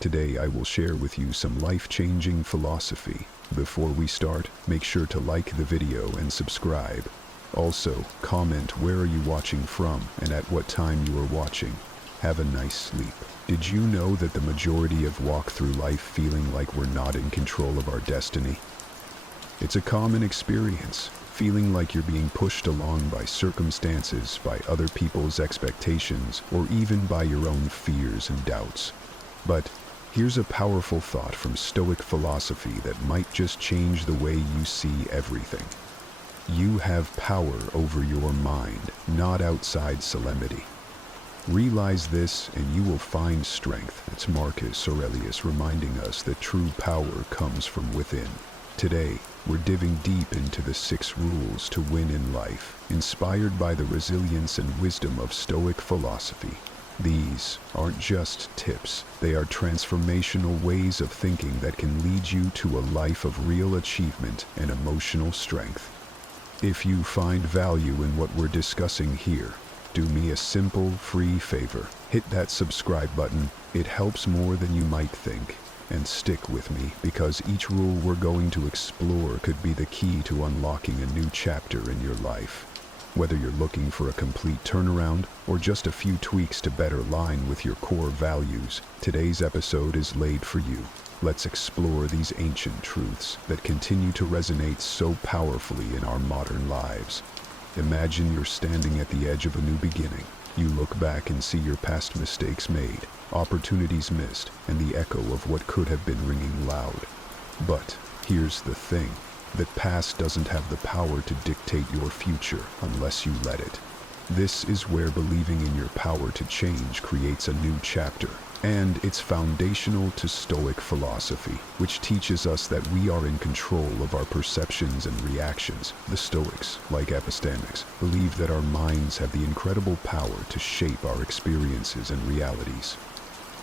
Today I will share with you some life-changing philosophy. Before we start, make sure to like the video and subscribe. Also, comment where are you watching from and at what time you are watching. Have a nice sleep. Did you know that the majority of walk through life feeling like we're not in control of our destiny? It's a common experience, feeling like you're being pushed along by circumstances, by other people's expectations, or even by your own fears and doubts. But here's a powerful thought from Stoic philosophy that might just change the way you see everything. You have power over your mind, not outside solemnity. Realize this and you will find strength. It's Marcus Aurelius reminding us that true power comes from within. Today, we're diving deep into the 6 rules to win in life, inspired by the resilience and wisdom of Stoic philosophy. These aren't just tips, they are transformational ways of thinking that can lead you to a life of real achievement and emotional strength. If you find value in what we're discussing here, do me a simple, free favor. Hit that subscribe button. It helps more than you might think. And stick with me, because each rule we're going to explore could be the key to unlocking a new chapter in your life. Whether you're looking for a complete turnaround or just a few tweaks to better align with your core values, today's episode is laid for you. Let's explore these ancient truths that continue to resonate so powerfully in our modern lives. Imagine you're standing at the edge of a new beginning. You look back and see your past mistakes made, opportunities missed, and the echo of what could have been ringing loud. But here's the thing. That past doesn't have the power to dictate your future unless you let it. This is where believing in your power to change creates a new chapter, and it's foundational to Stoic philosophy, which teaches us that we are in control of our perceptions and reactions. The Stoics, like epistemics, believe that our minds have the incredible power to shape our experiences and realities.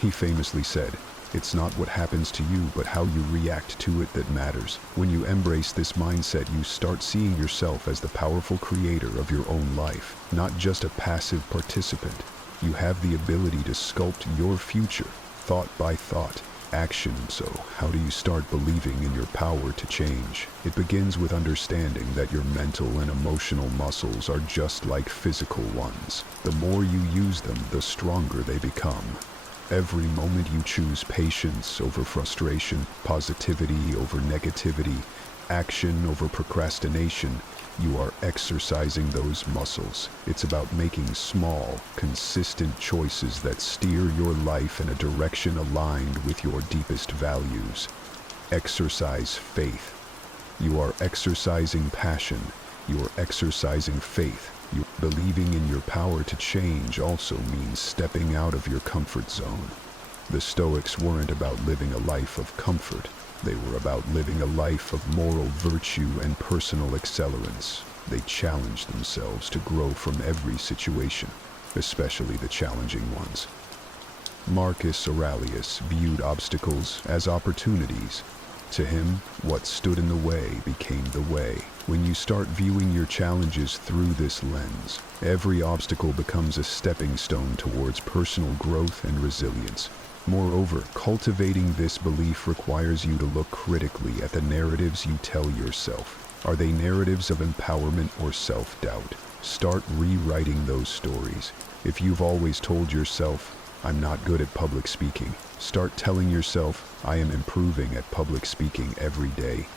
He famously said, "It's not what happens to you, but how you react to it that matters." When you embrace this mindset, you start seeing yourself as the powerful creator of your own life, not just a passive participant. You have the ability to sculpt your future, thought by thought, action. So, how do you start believing in your power to change? It begins with understanding that your mental and emotional muscles are just like physical ones. The more you use them, the stronger they become. Every moment you choose patience over frustration, positivity over negativity, action over procrastination, you are exercising those muscles. It's about making small, consistent choices that steer your life in a direction aligned with your deepest values. Exercise faith. You are exercising passion. You are exercising faith. Believing in your power to change also means stepping out of your comfort zone. The Stoics weren't about living a life of comfort. They were about living a life of moral virtue and personal accelerance. They challenged themselves to grow from every situation, especially the challenging ones. Marcus Aurelius viewed obstacles as opportunities. To him, what stood in the way became the way. When you start viewing your challenges through this lens, every obstacle becomes a stepping stone towards personal growth and resilience. Moreover, cultivating this belief requires you to look critically at the narratives you tell yourself. Are they narratives of empowerment or self-doubt? Start rewriting those stories. If you've always told yourself, "I'm not good at public speaking," start telling yourself, "I am improving at public speaking every day."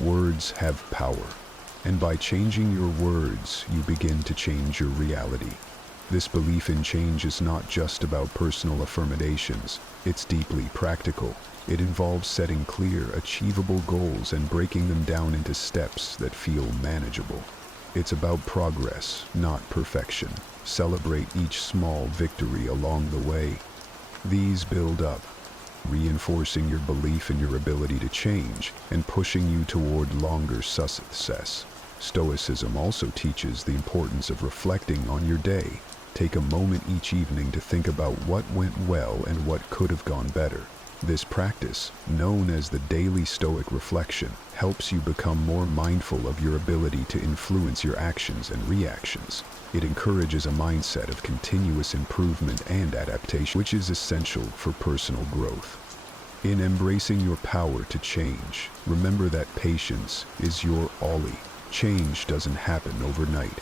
Words have power, and by changing your words, you begin to change your reality. This belief in change is not just about personal affirmations. It's deeply practical. It involves setting clear, achievable goals and breaking them down into steps that feel manageable. It's about progress, not perfection. Celebrate each small victory along the way. These build up, reinforcing your belief in your ability to change and pushing you toward longer success. Stoicism also teaches the importance of reflecting on your day. Take a moment each evening to think about what went well and what could have gone better. This practice, known as the daily Stoic reflection, helps you become more mindful of your ability to influence your actions and reactions. It encourages a mindset of continuous improvement and adaptation, which is essential for personal growth. In embracing your power to change, remember that patience is your ollie. Change doesn't happen overnight.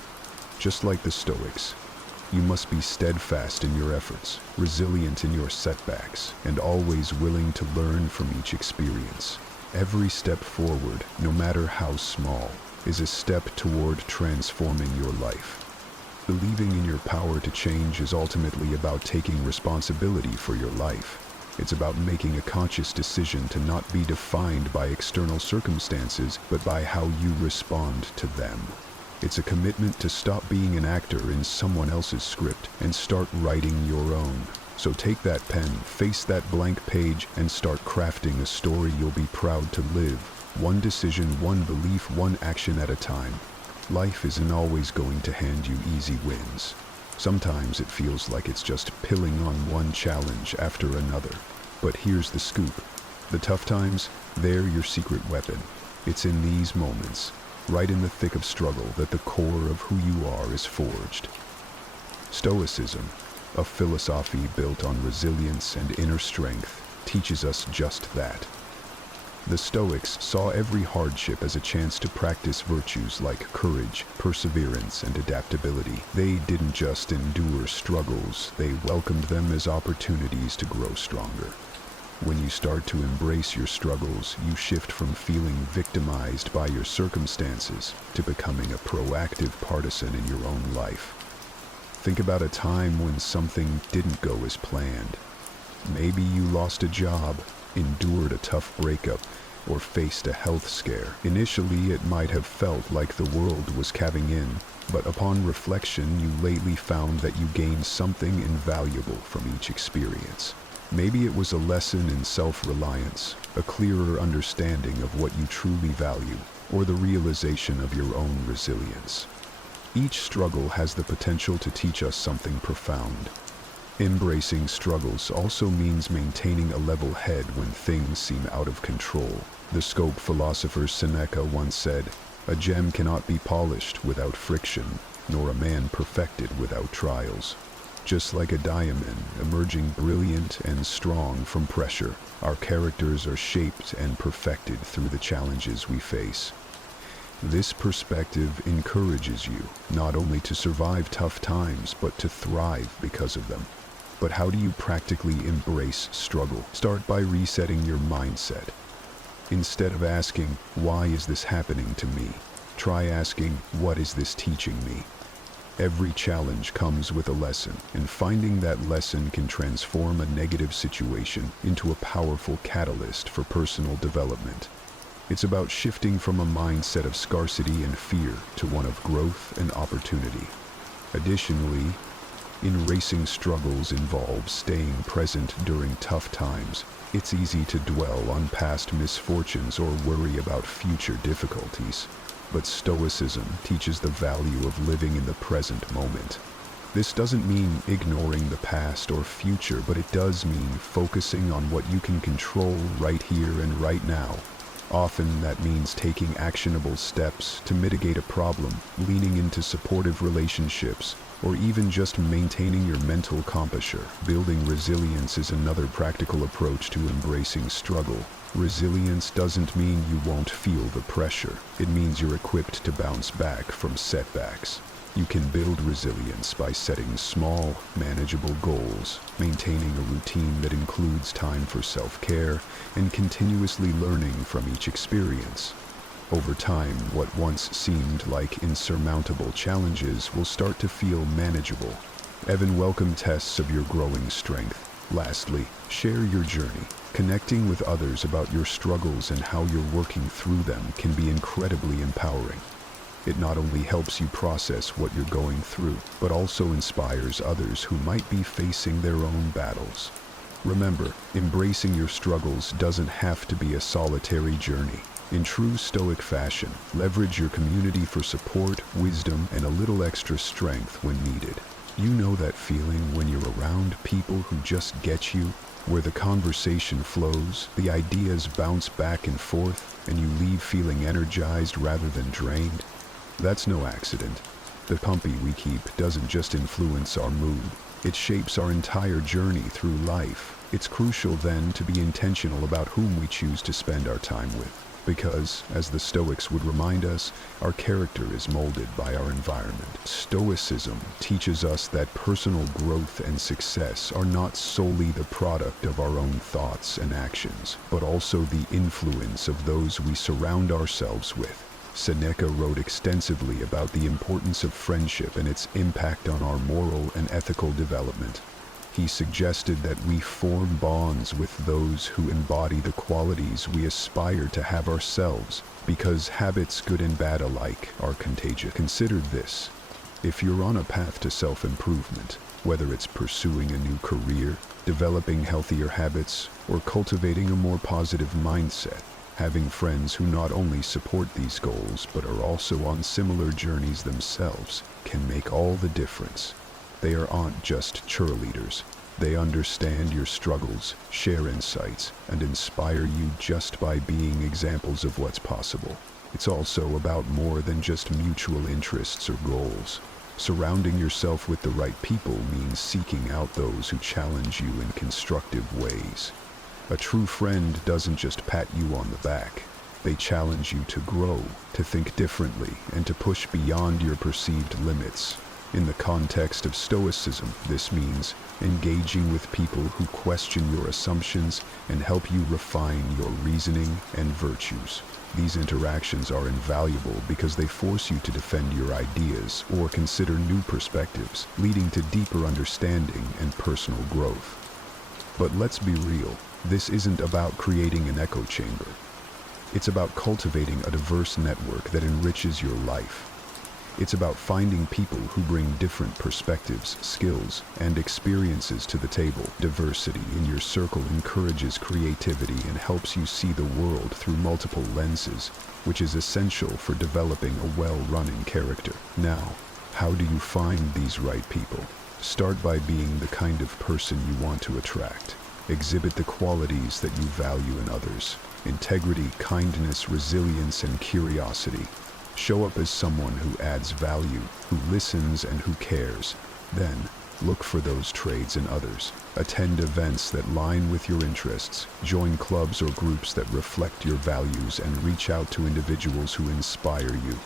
Just like the Stoics, you must be steadfast in your efforts, resilient in your setbacks, and always willing to learn from each experience. Every step forward, no matter how small, is a step toward transforming your life. Believing in your power to change is ultimately about taking responsibility for your life. It's about making a conscious decision to not be defined by external circumstances, but by how you respond to them. It's a commitment to stop being an actor in someone else's script and start writing your own. So take that pen, face that blank page, and start crafting a story you'll be proud to live. One decision, one belief, one action at a time. Life isn't always going to hand you easy wins. Sometimes it feels like it's just piling on one challenge after another. But here's the scoop. The tough times, they're your secret weapon. It's in these moments, right in the thick of struggle, that the core of who you are is forged. Stoicism, a philosophy built on resilience and inner strength, teaches us just that. The Stoics saw every hardship as a chance to practice virtues like courage, perseverance, and adaptability. They didn't just endure struggles, they welcomed them as opportunities to grow stronger. When you start to embrace your struggles, you shift from feeling victimized by your circumstances to becoming a proactive partisan in your own life. Think about a time when something didn't go as planned. Maybe you lost a job, endured a tough breakup, or faced a health scare. Initially, it might have felt like the world was caving in, but upon reflection, you lately found that you gained something invaluable from each experience. Maybe it was a lesson in self-reliance, a clearer understanding of what you truly value, or the realization of your own resilience. Each struggle has the potential to teach us something profound. Embracing struggles also means maintaining a level head when things seem out of control. The Stoic philosopher Seneca once said, "A gem cannot be polished without friction, nor a man perfected without trials." Just like a diamond emerging brilliant and strong from pressure, our characters are shaped and perfected through the challenges we face. This perspective encourages you not only to survive tough times, but to thrive because of them. But how do you practically embrace struggle? Start by resetting your mindset. Instead of asking, "Why is this happening to me?" try asking, "What is this teaching me?" Every challenge comes with a lesson, and finding that lesson can transform a negative situation into a powerful catalyst for personal development. It's about shifting from a mindset of scarcity and fear to one of growth and opportunity. Additionally, embracing struggles involves staying present during tough times. It's easy to dwell on past misfortunes or worry about future difficulties. But Stoicism teaches the value of living in the present moment. This doesn't mean ignoring the past or future, but it does mean focusing on what you can control right here and right now. Often that means taking actionable steps to mitigate a problem, leaning into supportive relationships, or even just maintaining your mental composure. Building resilience is another practical approach to embracing struggle. Resilience doesn't mean you won't feel the pressure. It means you're equipped to bounce back from setbacks. You can build resilience by setting small, manageable goals, maintaining a routine that includes time for self-care, and continuously learning from each experience. Over time, what once seemed like insurmountable challenges will start to feel manageable. Even welcome tests of your growing strength. Lastly, share your journey. Connecting with others about your struggles and how you're working through them can be incredibly empowering. It not only helps you process what you're going through, but also inspires others who might be facing their own battles. Remember, embracing your struggles doesn't have to be a solitary journey. In true Stoic fashion, leverage your community for support, wisdom, and a little extra strength when needed. You know that feeling when you're around people who just get you, where the conversation flows, the ideas bounce back and forth, and you leave feeling energized rather than drained? That's no accident. The company we keep doesn't just influence our mood, It shapes our entire journey through life. It's crucial then to be intentional about whom we choose to spend our time with. Because, as the Stoics would remind us, our character is molded by our environment. Stoicism teaches us that personal growth and success are not solely the product of our own thoughts and actions, but also the influence of those we surround ourselves with. Seneca wrote extensively about the importance of friendship and its impact on our moral and ethical development. He suggested that we form bonds with those who embody the qualities we aspire to have ourselves, because habits, good and bad alike, are contagious. Consider this. If you're on a path to self-improvement, whether it's pursuing a new career, developing healthier habits, or cultivating a more positive mindset, having friends who not only support these goals but are also on similar journeys themselves can make all the difference. They aren't just cheerleaders. They understand your struggles, share insights, and inspire you just by being examples of what's possible. It's also about more than just mutual interests or goals. Surrounding yourself with the right people means seeking out those who challenge you in constructive ways. A true friend doesn't just pat you on the back. They challenge you to grow, to think differently, and to push beyond your perceived limits. In the context of Stoicism, this means engaging with people who question your assumptions and help you refine your reasoning and virtues. These interactions are invaluable because they force you to defend your ideas or consider new perspectives, leading to deeper understanding and personal growth. But let's be real, this isn't about creating an echo chamber. It's about cultivating a diverse network that enriches your life. It's about finding people who bring different perspectives, skills, and experiences to the table. Diversity in your circle encourages creativity and helps you see the world through multiple lenses, which is essential for developing a well-running character. Now, how do you find these right people? Start by being the kind of person you want to attract. Exhibit the qualities that you value in others: integrity, kindness, resilience, and curiosity. Show up as someone who adds value, who listens, and who cares. Then, look for those traits in others. Attend events that line with your interests, join clubs or groups that reflect your values, and reach out to individuals who inspire you.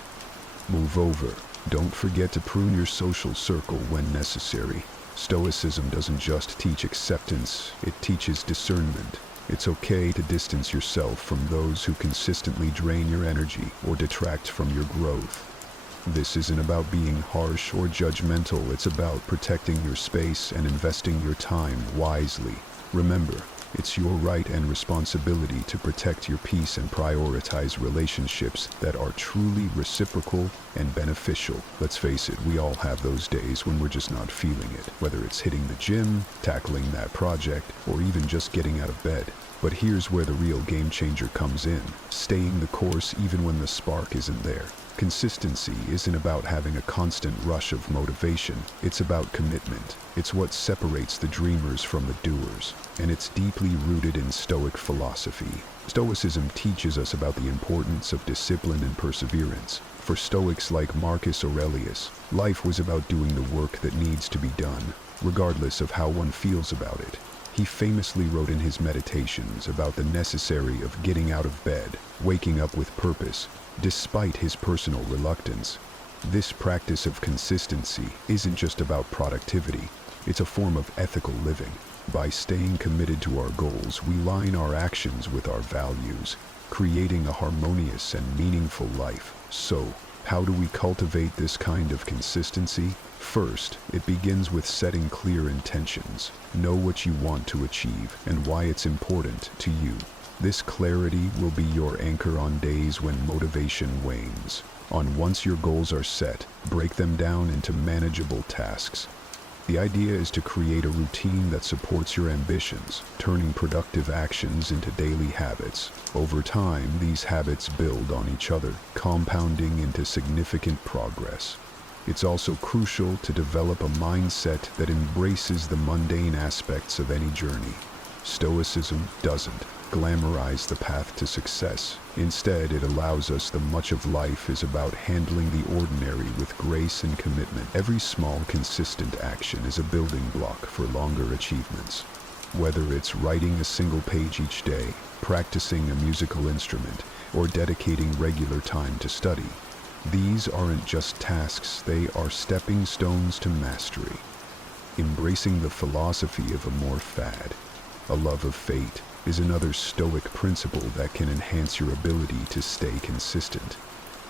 Moreover, don't forget to prune your social circle when necessary. Stoicism doesn't just teach acceptance, it teaches discernment. It's okay to distance yourself from those who consistently drain your energy or detract from your growth. This isn't about being harsh or judgmental, it's about protecting your space and investing your time wisely. Remember, it's your right and responsibility to protect your peace and prioritize relationships that are truly reciprocal and beneficial. Let's face it, we all have those days when we're just not feeling it, whether it's hitting the gym, tackling that project, or even just getting out of bed. But here's where the real game changer comes in: staying the course even when the spark isn't there. Consistency isn't about having a constant rush of motivation, it's about commitment. It's what separates the dreamers from the doers, and it's deeply rooted in Stoic philosophy. Stoicism teaches us about the importance of discipline and perseverance. For Stoics like Marcus Aurelius, life was about doing the work that needs to be done, regardless of how one feels about it. He famously wrote in his Meditations about the necessity of getting out of bed, waking up with purpose, despite his personal reluctance. This practice of consistency isn't just about productivity, it's a form of ethical living. By staying committed to our goals, we line our actions with our values, creating a harmonious and meaningful life. So, how do we cultivate this kind of consistency? First, it begins with setting clear intentions. Know what you want to achieve and why it's important to you. This clarity will be your anchor on days when motivation wanes. Once your goals are set, break them down into manageable tasks. The idea is to create a routine that supports your ambitions, turning productive actions into daily habits. Over time, these habits build on each other, compounding into significant progress. It's also crucial to develop a mindset that embraces the mundane aspects of any journey. Stoicism doesn't. glamorize the path to success. Instead, it allows us that much of life is about handling the ordinary with grace and commitment. Every small, consistent action is a building block for longer achievements. Whether it's writing a single page each day, practicing a musical instrument, or dedicating regular time to study, these aren't just tasks, they are stepping stones to mastery. Embracing the philosophy of amor fati, a love of fate, is another Stoic principle that can enhance your ability to stay consistent.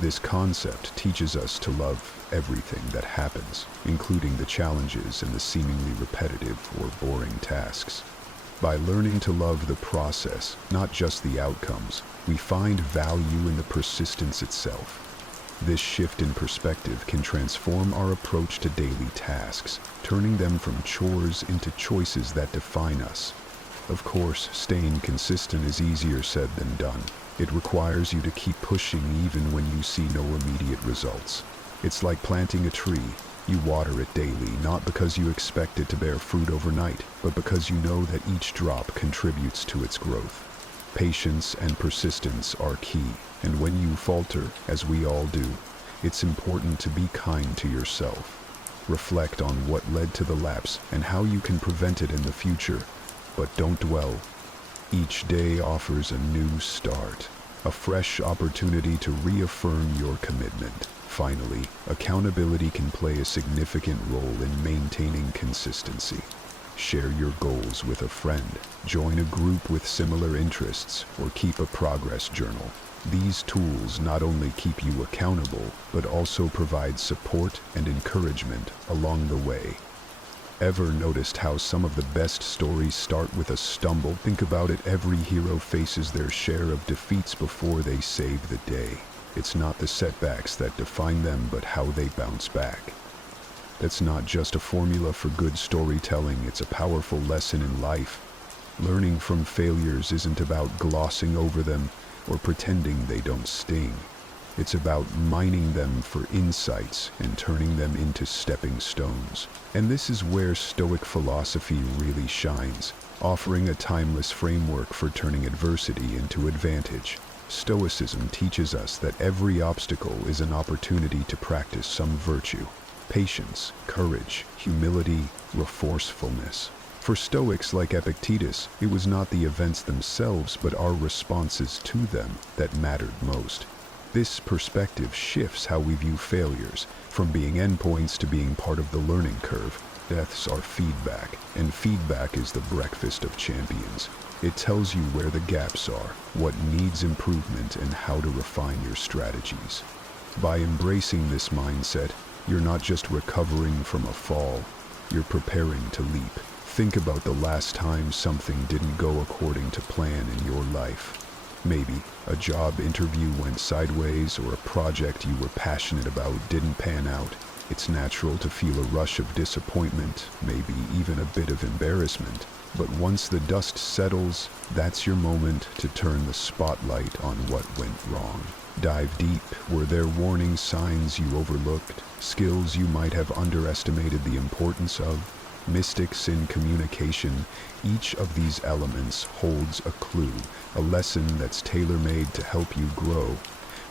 This concept teaches us to love everything that happens, including the challenges and the seemingly repetitive or boring tasks. By learning to love the process, not just the outcomes, we find value in the persistence itself. This shift in perspective can transform our approach to daily tasks, turning them from chores into choices that define us. Of course, staying consistent is easier said than done. It requires you to keep pushing even when you see no immediate results. It's like planting a tree. You water it daily, not because you expect it to bear fruit overnight, but because you know that each drop contributes to its growth. Patience and persistence are key, and when you falter, as we all do, it's important to be kind to yourself. Reflect on what led to the lapse and how you can prevent it in the future, but don't dwell. Each day offers a new start, a fresh opportunity to reaffirm your commitment. Finally, accountability can play a significant role in maintaining consistency. Share your goals with a friend, join a group with similar interests, or keep a progress journal. These tools not only keep you accountable, but also provide support and encouragement along the way. Ever noticed how some of the best stories start with a stumble? Think about it, every hero faces their share of defeats before they save the day. It's not the setbacks that define them, but how they bounce back. That's not just a formula for good storytelling, it's a powerful lesson in life. Learning from failures isn't about glossing over them or pretending they don't sting. It's about mining them for insights and turning them into stepping stones. And this is where Stoic philosophy really shines, offering a timeless framework for turning adversity into advantage. Stoicism teaches us that every obstacle is an opportunity to practice some virtue: patience, courage, humility, resourcefulness. For Stoics like Epictetus, it was not the events themselves but our responses to them that mattered most. This perspective shifts how we view failures, from being endpoints to being part of the learning curve. Deaths are feedback, and feedback is the breakfast of champions. It tells you where the gaps are, what needs improvement, and how to refine your strategies. By embracing this mindset, you're not just recovering from a fall, you're preparing to leap. Think about the last time something didn't go according to plan in your life. Maybe a job interview went sideways, or a project you were passionate about didn't pan out. It's natural to feel a rush of disappointment, maybe even a bit of embarrassment. But once the dust settles, that's your moment to turn the spotlight on what went wrong. Dive deep. Were there warning signs you overlooked? Skills you might have underestimated the importance of? Mystics in communication? Each of these elements holds a clue, a lesson that's tailor-made to help you grow.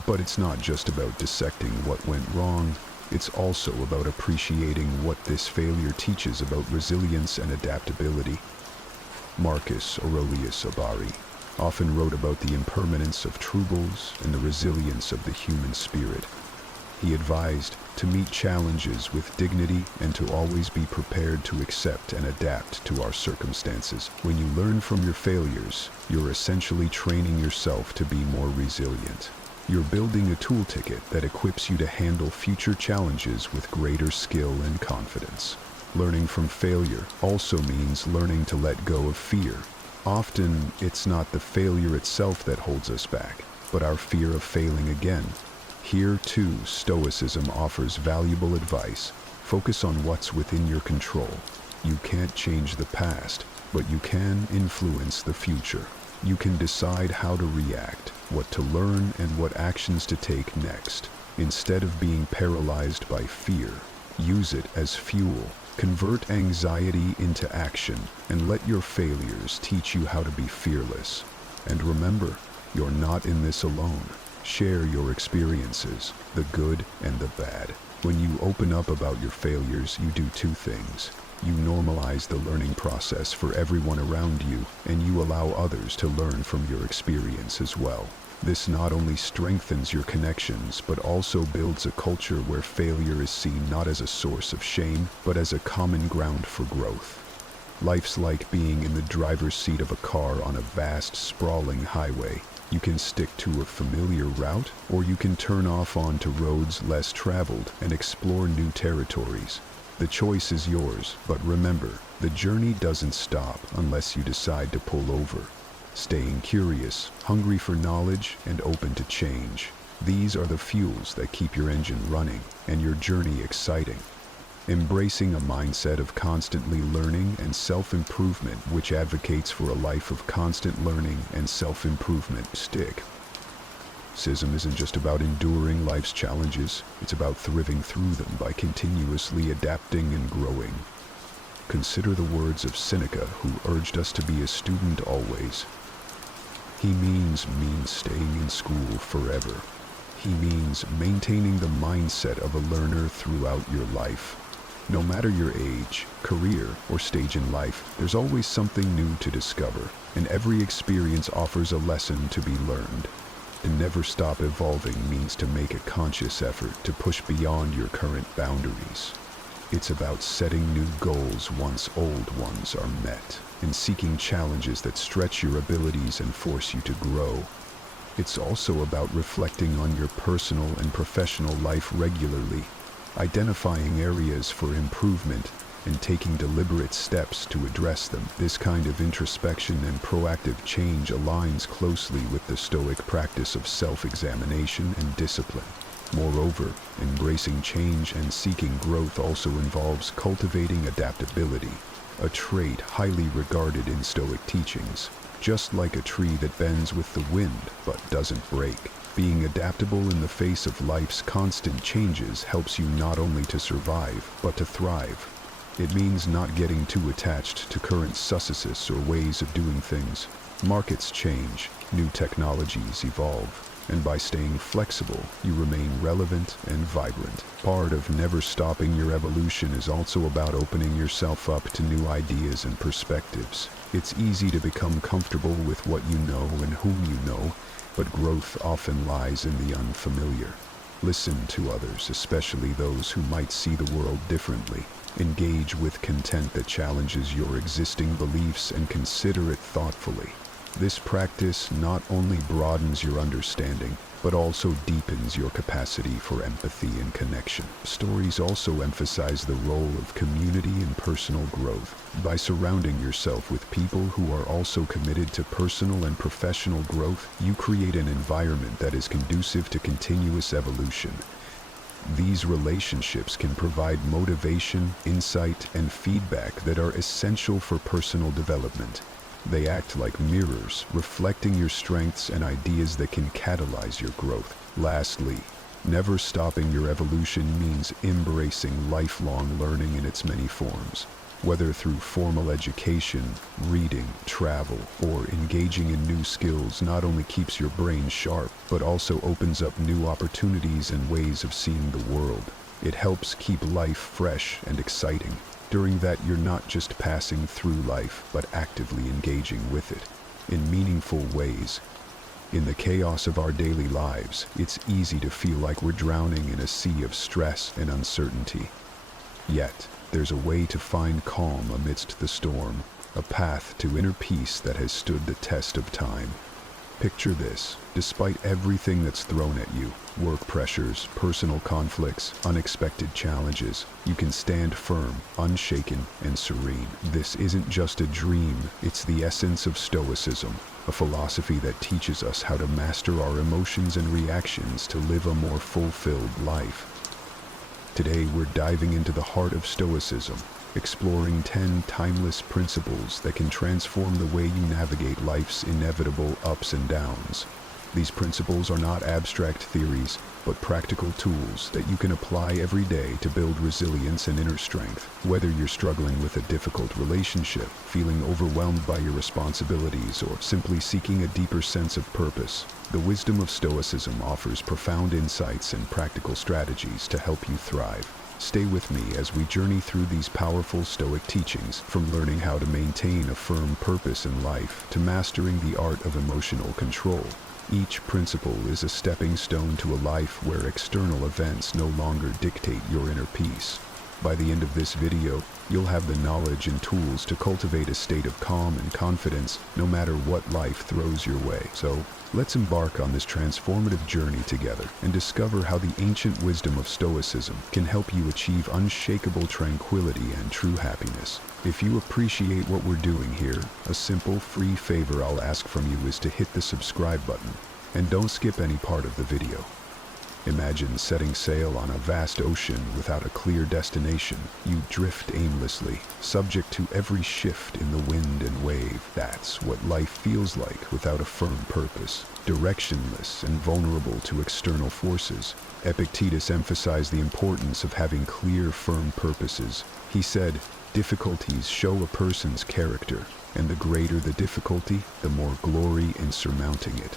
But it's not just about dissecting what went wrong. It's also about appreciating what this failure teaches about resilience and adaptability. Marcus Aurelius Obari often wrote about the impermanence of troubles and the resilience of the human spirit. He advised to meet challenges with dignity and to always be prepared to accept and adapt to our circumstances. When you learn from your failures, you're essentially training yourself to be more resilient. You're building a toolkit that equips you to handle future challenges with greater skill and confidence. Learning from failure also means learning to let go of fear. Often, it's not the failure itself that holds us back, but our fear of failing again. Here, too, Stoicism offers valuable advice. Focus on what's within your control. You can't change the past, but you can influence the future. You can decide how to react, what to learn, and what actions to take next. Instead of being paralyzed by fear, use it as fuel. Convert anxiety into action, and let your failures teach you how to be fearless. And remember, you're not in this alone. Share your experiences, the good and the bad. When you open up about your failures, you do two things. You normalize the learning process for everyone around you, and you allow others to learn from your experience as well. This not only strengthens your connections, but also builds a culture where failure is seen not as a source of shame, but as a common ground for growth. Life's like being in the driver's seat of a car on a vast, sprawling highway. You can stick to a familiar route, or you can turn off onto roads less traveled and explore new territories. The choice is yours, but remember, the journey doesn't stop unless you decide to pull over. Staying curious, hungry for knowledge, and open to change. These are the fuels that keep your engine running and your journey exciting. Embracing a mindset of constantly learning and self-improvement, which advocates for a life of constant learning and self-improvement. Stoicism isn't just about enduring life's challenges, it's about thriving through them by continuously adapting and growing. Consider the words of Seneca, who urged us to be a student always. He means staying in school forever. He means maintaining the mindset of a learner throughout your life. No matter your age, career, or stage in life, there's always something new to discover, and every experience offers a lesson to be learned. To never stop evolving means to make a conscious effort to push beyond your current boundaries. It's about setting new goals once old ones are met, and seeking challenges that stretch your abilities and force you to grow. It's also about reflecting on your personal and professional life regularly, identifying areas for improvement, and taking deliberate steps to address them. This kind of introspection and proactive change aligns closely with the Stoic practice of self-examination and discipline. Moreover, embracing change and seeking growth also involves cultivating adaptability, a trait highly regarded in Stoic teachings. Just like a tree that bends with the wind but doesn't break, being adaptable in the face of life's constant changes helps you not only to survive, but to thrive. It means not getting too attached to current successes or ways of doing things. Markets change, new technologies evolve, and by staying flexible, you remain relevant and vibrant. Part of never stopping your evolution is also about opening yourself up to new ideas and perspectives. It's easy to become comfortable with what you know and whom you know, but growth often lies in the unfamiliar. Listen to others, especially those who might see the world differently. Engage with content that challenges your existing beliefs and consider it thoughtfully. This practice not only broadens your understanding, but also deepens your capacity for empathy and connection. Stories also emphasize the role of community and personal growth. By surrounding yourself with people who are also committed to personal and professional growth, you create an environment that is conducive to continuous evolution. These relationships can provide motivation, insight, and feedback that are essential for personal development. They act like mirrors, reflecting your strengths and ideas that can catalyze your growth. Lastly, never stopping your evolution means embracing lifelong learning in its many forms. Whether through formal education, reading, travel, or engaging in new skills not only keeps your brain sharp, but also opens up new opportunities and ways of seeing the world. It helps keep life fresh and exciting. During that, you're not just passing through life, but actively engaging with it in meaningful ways. In the chaos of our daily lives, it's easy to feel like we're drowning in a sea of stress and uncertainty. Yet, there's a way to find calm amidst the storm, a path to inner peace that has stood the test of time. Picture this: despite everything that's thrown at you, work pressures, personal conflicts, unexpected challenges, you can stand firm, unshaken, and serene. This isn't just a dream, it's the essence of Stoicism, a philosophy that teaches us how to master our emotions and reactions to live a more fulfilled life. Today we're diving into the heart of Stoicism, exploring 10 timeless principles that can transform the way you navigate life's inevitable ups and downs. These principles are not abstract theories, but practical tools that you can apply every day to build resilience and inner strength. Whether you're struggling with a difficult relationship, feeling overwhelmed by your responsibilities, or simply seeking a deeper sense of purpose, the wisdom of Stoicism offers profound insights and practical strategies to help you thrive. Stay with me as we journey through these powerful Stoic teachings, from learning how to maintain a firm purpose in life to mastering the art of emotional control. Each principle is a stepping stone to a life where external events no longer dictate your inner peace. By the end of this video, you'll have the knowledge and tools to cultivate a state of calm and confidence no matter what life throws your way. So, let's embark on this transformative journey together and discover how the ancient wisdom of Stoicism can help you achieve unshakable tranquility and true happiness. If you appreciate what we're doing here, a simple, free favor I'll ask from you is to hit the subscribe button, and don't skip any part of the video. Imagine setting sail on a vast ocean without a clear destination. You drift aimlessly, subject to every shift in the wind and wave. That's what life feels like without a firm purpose. Directionless and vulnerable to external forces. Epictetus emphasized the importance of having clear, firm purposes. He said, "Difficulties show a person's character, and the greater the difficulty, the more glory in surmounting it."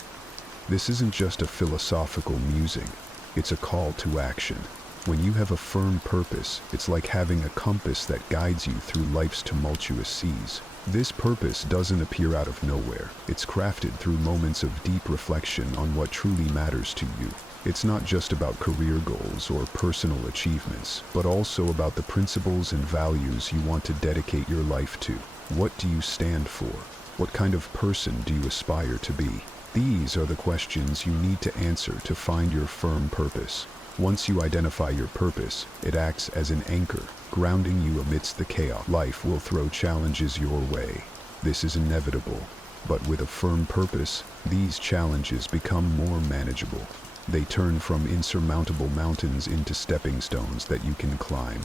This isn't just a philosophical musing. It's a call to action. When you have a firm purpose, it's like having a compass that guides you through life's tumultuous seas. This purpose doesn't appear out of nowhere. It's crafted through moments of deep reflection on what truly matters to you. It's not just about career goals or personal achievements, but also about the principles and values you want to dedicate your life to. What do you stand for? What kind of person do you aspire to be? These are the questions you need to answer to find your firm purpose. Once you identify your purpose, it acts as an anchor, grounding you amidst the chaos. Life will throw challenges your way. This is inevitable. But with a firm purpose, these challenges become more manageable. They turn from insurmountable mountains into stepping stones that you can climb.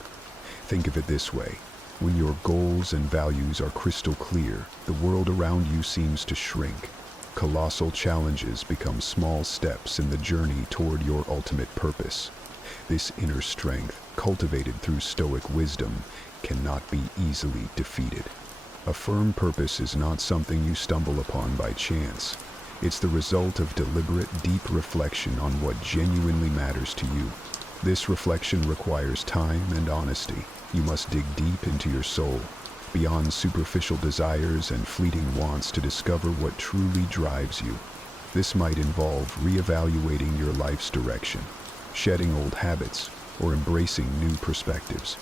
Think of it this way. When your goals and values are crystal clear, the world around you seems to shrink. Colossal challenges become small steps in the journey toward your ultimate purpose. This inner strength, cultivated through Stoic wisdom, cannot be easily defeated. A firm purpose is not something you stumble upon by chance. It's the result of deliberate, deep reflection on what genuinely matters to you. This reflection requires time and honesty. You must dig deep into your soul, beyond superficial desires and fleeting wants, to discover what truly drives you. This might involve reevaluating your life's direction, shedding old habits, or embracing new perspectives.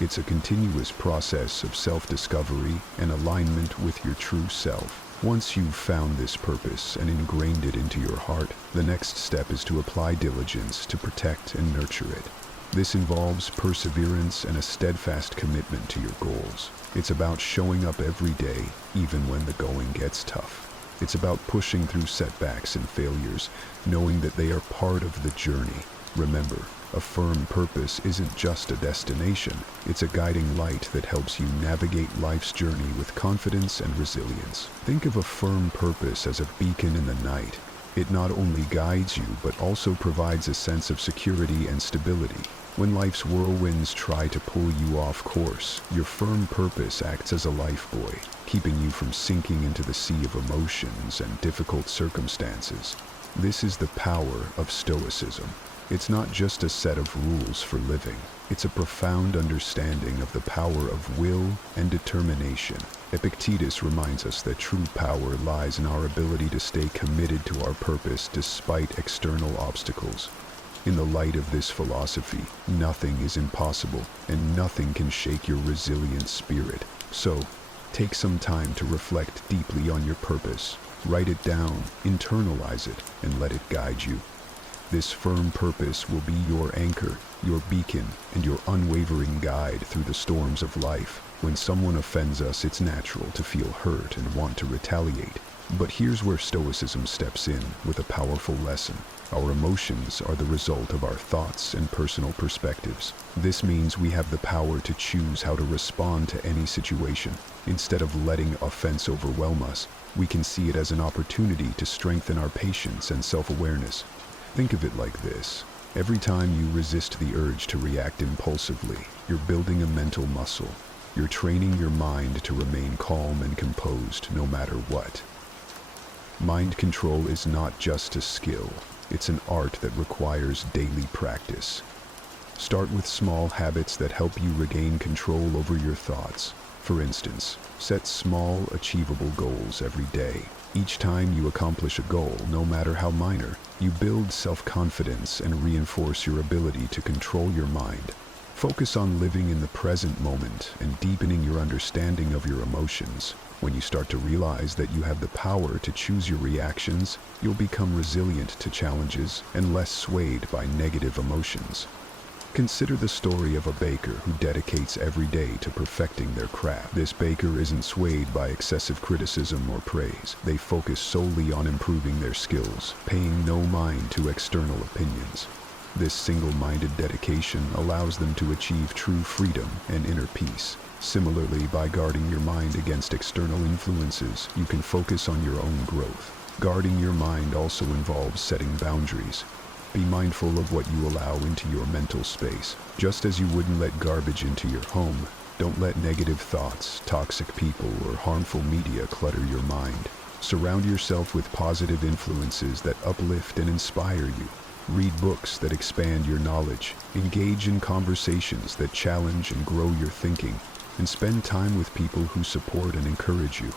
It's a continuous process of self-discovery and alignment with your true self. Once you've found this purpose and ingrained it into your heart, the next step is to apply diligence to protect and nurture it. This involves perseverance and a steadfast commitment to your goals. It's about showing up every day, even when the going gets tough. It's about pushing through setbacks and failures, knowing that they are part of the journey. Remember, a firm purpose isn't just a destination. It's a guiding light that helps you navigate life's journey with confidence and resilience. Think of a firm purpose as a beacon in the night. It not only guides you, but also provides a sense of security and stability. When life's whirlwinds try to pull you off course, your firm purpose acts as a lifebuoy, keeping you from sinking into the sea of emotions and difficult circumstances. This is the power of Stoicism. It's not just a set of rules for living. It's a profound understanding of the power of will and determination. Epictetus reminds us that true power lies in our ability to stay committed to our purpose despite external obstacles. In the light of this philosophy, nothing is impossible, and nothing can shake your resilient spirit. So, take some time to reflect deeply on your purpose. Write it down, internalize it, and let it guide you. This firm purpose will be your anchor, your beacon, and your unwavering guide through the storms of life. When someone offends us, it's natural to feel hurt and want to retaliate. But here's where Stoicism steps in with a powerful lesson. Our emotions are the result of our thoughts and personal perspectives. This means we have the power to choose how to respond to any situation. Instead of letting offense overwhelm us, We can see it as an opportunity to strengthen our patience and self-awareness. Think of it like this. Every time you resist the urge to react impulsively, you're building a mental muscle. You're training your mind to remain calm and composed no matter what. Mind control is not just a skill. It's an art that requires daily practice. Start with small habits that help you regain control over your thoughts. For instance, set small, achievable goals every day. Each time you accomplish a goal, no matter how minor, you build self-confidence and reinforce your ability to control your mind. Focus on living in the present moment and deepening your understanding of your emotions. When you start to realize that you have the power to choose your reactions, you'll become resilient to challenges and less swayed by negative emotions. Consider the story of a baker who dedicates every day to perfecting their craft. This baker isn't swayed by excessive criticism or praise. They focus solely on improving their skills, paying no mind to external opinions. This single-minded dedication allows them to achieve true freedom and inner peace. Similarly, by guarding your mind against external influences, you can focus on your own growth. Guarding your mind also involves setting boundaries. Be mindful of what you allow into your mental space. Just as you wouldn't let garbage into your home, don't let negative thoughts, toxic people, or harmful media clutter your mind. Surround yourself with positive influences that uplift and inspire you. Read books that expand your knowledge. Engage in conversations that challenge and grow your thinking. And spend time with people who support and encourage you.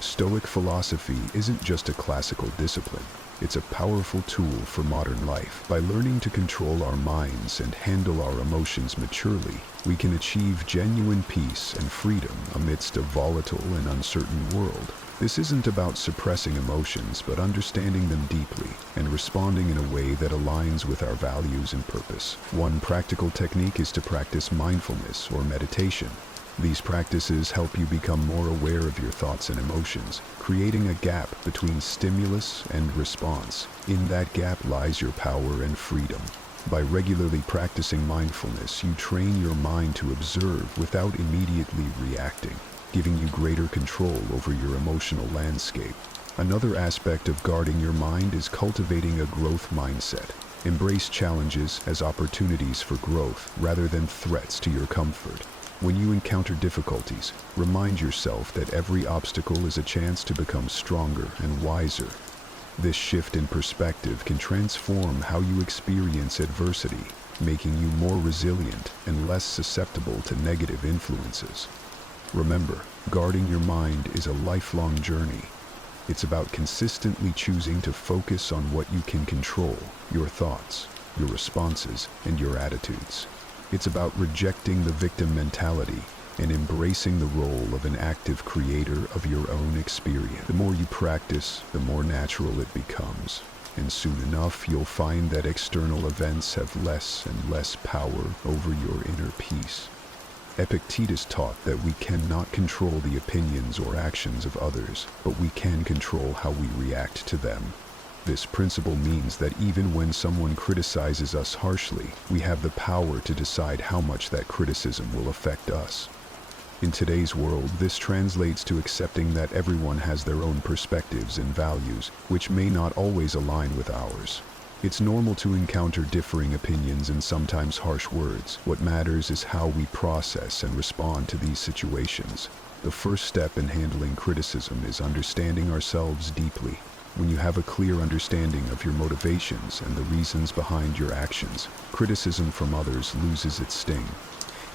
Stoic philosophy isn't just a classical discipline. It's a powerful tool for modern life. By learning to control our minds and handle our emotions maturely, we can achieve genuine peace and freedom amidst a volatile and uncertain world. This isn't about suppressing emotions, but understanding them deeply and responding in a way that aligns with our values and purpose. One practical technique is to practice mindfulness or meditation. These practices help you become more aware of your thoughts and emotions, creating a gap between stimulus and response. In that gap lies your power and freedom. By regularly practicing mindfulness, you train your mind to observe without immediately reacting, giving you greater control over your emotional landscape. Another aspect of guarding your mind is cultivating a growth mindset. Embrace challenges as opportunities for growth rather than threats to your comfort. When you encounter difficulties, remind yourself that every obstacle is a chance to become stronger and wiser. This shift in perspective can transform how you experience adversity, making you more resilient and less susceptible to negative influences. Remember, guarding your mind is a lifelong journey. It's about consistently choosing to focus on what you can control, your thoughts, your responses, and your attitudes. It's about rejecting the victim mentality and embracing the role of an active creator of your own experience. The more you practice, the more natural it becomes. And soon enough, you'll find that external events have less and less power over your inner peace. Epictetus taught that we cannot control the opinions or actions of others, but we can control how we react to them. This principle means that even when someone criticizes us harshly, we have the power to decide how much that criticism will affect us. In today's world, this translates to accepting that everyone has their own perspectives and values, which may not always align with ours. It's normal to encounter differing opinions and sometimes harsh words. What matters is how we process and respond to these situations. The first step in handling criticism is understanding ourselves deeply. When you have a clear understanding of your motivations and the reasons behind your actions, criticism from others loses its sting.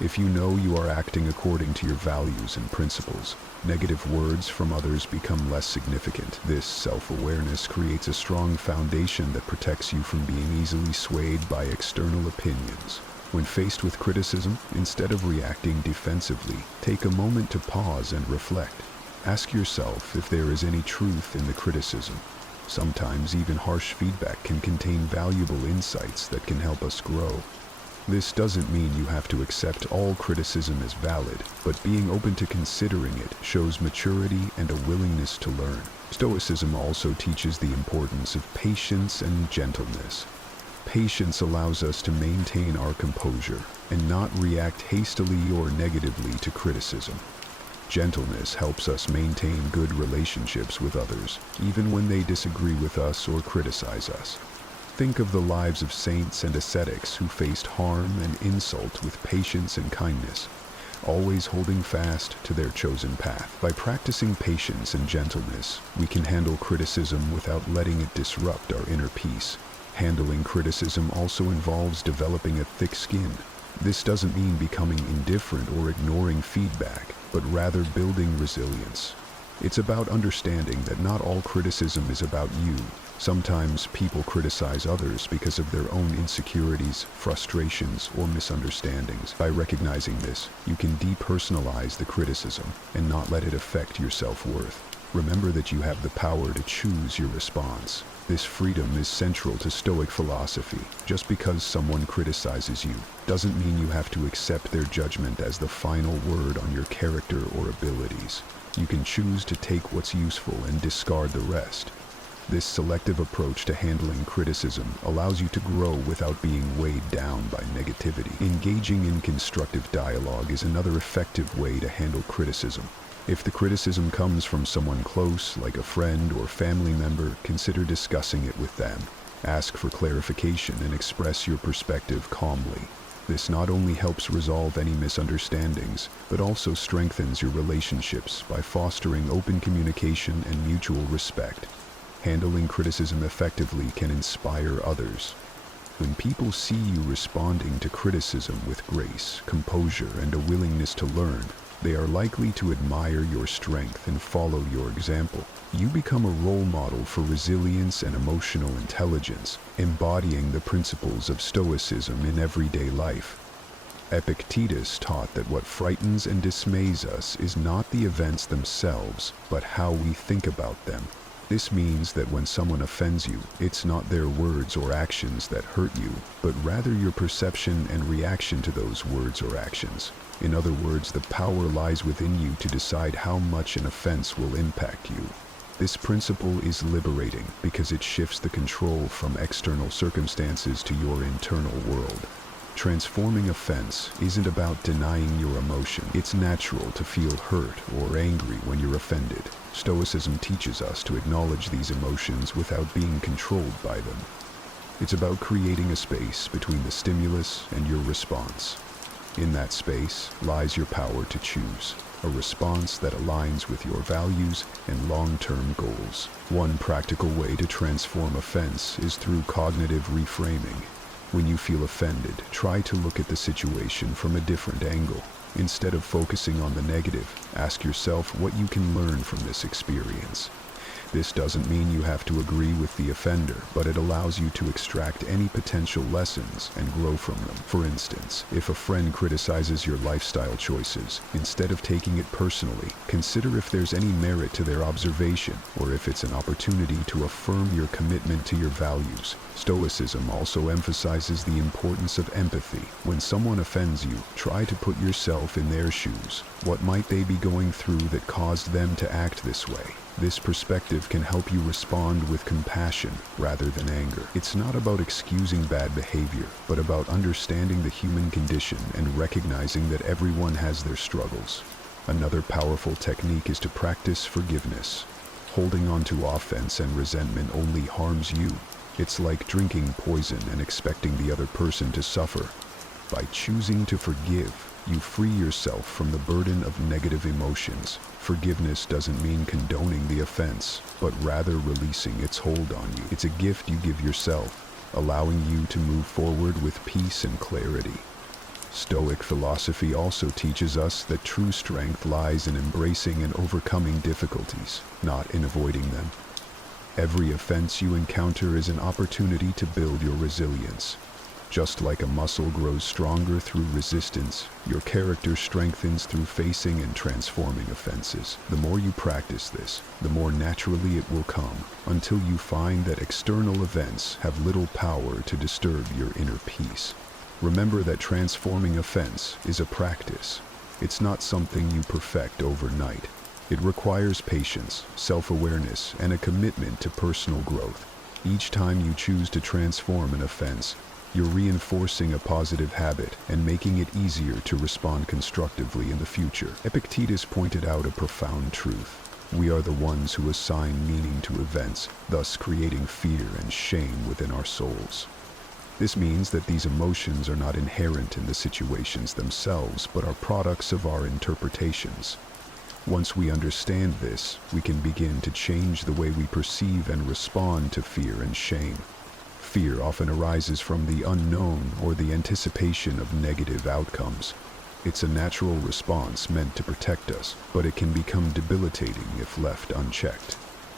If you know you are acting according to your values and principles, negative words from others become less significant. This self-awareness creates a strong foundation that protects you from being easily swayed by external opinions. When faced with criticism, instead of reacting defensively, take a moment to pause and reflect. Ask yourself if there is any truth in the criticism. Sometimes even harsh feedback can contain valuable insights that can help us grow. This doesn't mean you have to accept all criticism as valid, but being open to considering it shows maturity and a willingness to learn. Stoicism also teaches the importance of patience and gentleness. Patience allows us to maintain our composure and not react hastily or negatively to criticism. Gentleness helps us maintain good relationships with others, even when they disagree with us or criticize us. Think of the lives of saints and ascetics who faced harm and insult with patience and kindness, always holding fast to their chosen path. By practicing patience and gentleness, we can handle criticism without letting it disrupt our inner peace. Handling criticism also involves developing a thick skin. This doesn't mean becoming indifferent or ignoring feedback, but rather building resilience. It's about understanding that not all criticism is about you. Sometimes people criticize others because of their own insecurities, frustrations, or misunderstandings. By recognizing this, you can depersonalize the criticism and not let it affect your self-worth. Remember that you have the power to choose your response. This freedom is central to Stoic philosophy. Just because someone criticizes you doesn't mean you have to accept their judgment as the final word on your character or abilities. You can choose to take what's useful and discard the rest. This selective approach to handling criticism allows you to grow without being weighed down by negativity. Engaging in constructive dialogue is another effective way to handle criticism. If the criticism comes from someone close, like a friend or family member, consider discussing it with them. Ask for clarification and express your perspective calmly. This not only helps resolve any misunderstandings, but also strengthens your relationships by fostering open communication and mutual respect. Handling criticism effectively can inspire others. When people see you responding to criticism with grace, composure, and a willingness to learn, they are likely to admire your strength and follow your example. You become a role model for resilience and emotional intelligence, embodying the principles of Stoicism in everyday life. Epictetus taught that what frightens and dismays us is not the events themselves, but how we think about them. This means that when someone offends you, it's not their words or actions that hurt you, but rather your perception and reaction to those words or actions. In other words, the power lies within you to decide how much an offense will impact you. This principle is liberating because it shifts the control from external circumstances to your internal world. Transforming offense isn't about denying your emotion. It's natural to feel hurt or angry when you're offended. Stoicism teaches us to acknowledge these emotions without being controlled by them. It's about creating a space between the stimulus and your response. In that space lies your power to choose a response that aligns with your values and long-term goals. One practical way to transform offense is through cognitive reframing. When you feel offended, try to look at the situation from a different angle. Instead of focusing on the negative, ask yourself what you can learn from this experience. This doesn't mean you have to agree with the offender, but it allows you to extract any potential lessons and grow from them. For instance, if a friend criticizes your lifestyle choices, instead of taking it personally, consider if there's any merit to their observation, or if it's an opportunity to affirm your commitment to your values. Stoicism also emphasizes the importance of empathy. When someone offends you, try to put yourself in their shoes. What might they be going through that caused them to act this way? This perspective can help you respond with compassion rather than anger. It's not about excusing bad behavior, but about understanding the human condition and recognizing that everyone has their struggles. Another powerful technique is to practice forgiveness. Holding on to offense and resentment only harms you. It's like drinking poison and expecting the other person to suffer. By choosing to forgive, you free yourself from the burden of negative emotions. Forgiveness doesn't mean condoning the offense, but rather releasing its hold on you. It's a gift you give yourself, allowing you to move forward with peace and clarity. Stoic philosophy also teaches us that true strength lies in embracing and overcoming difficulties, not in avoiding them. Every offense you encounter is an opportunity to build your resilience. Just like a muscle grows stronger through resistance, your character strengthens through facing and transforming offenses. The more you practice this, the more naturally it will come, until you find that external events have little power to disturb your inner peace. Remember that transforming offense is a practice. It's not something you perfect overnight. It requires patience, self-awareness, and a commitment to personal growth. Each time you choose to transform an offense, You're reinforcing a positive habit and making it easier to respond constructively in the future. Epictetus pointed out a profound truth. We are the ones who assign meaning to events, thus creating fear and shame within our souls. This means that these emotions are not inherent in the situations themselves, but are products of our interpretations. Once we understand this, we can begin to change the way we perceive and respond to fear and shame. Fear often arises from the unknown or the anticipation of negative outcomes. It's a natural response meant to protect us, but it can become debilitating if left unchecked.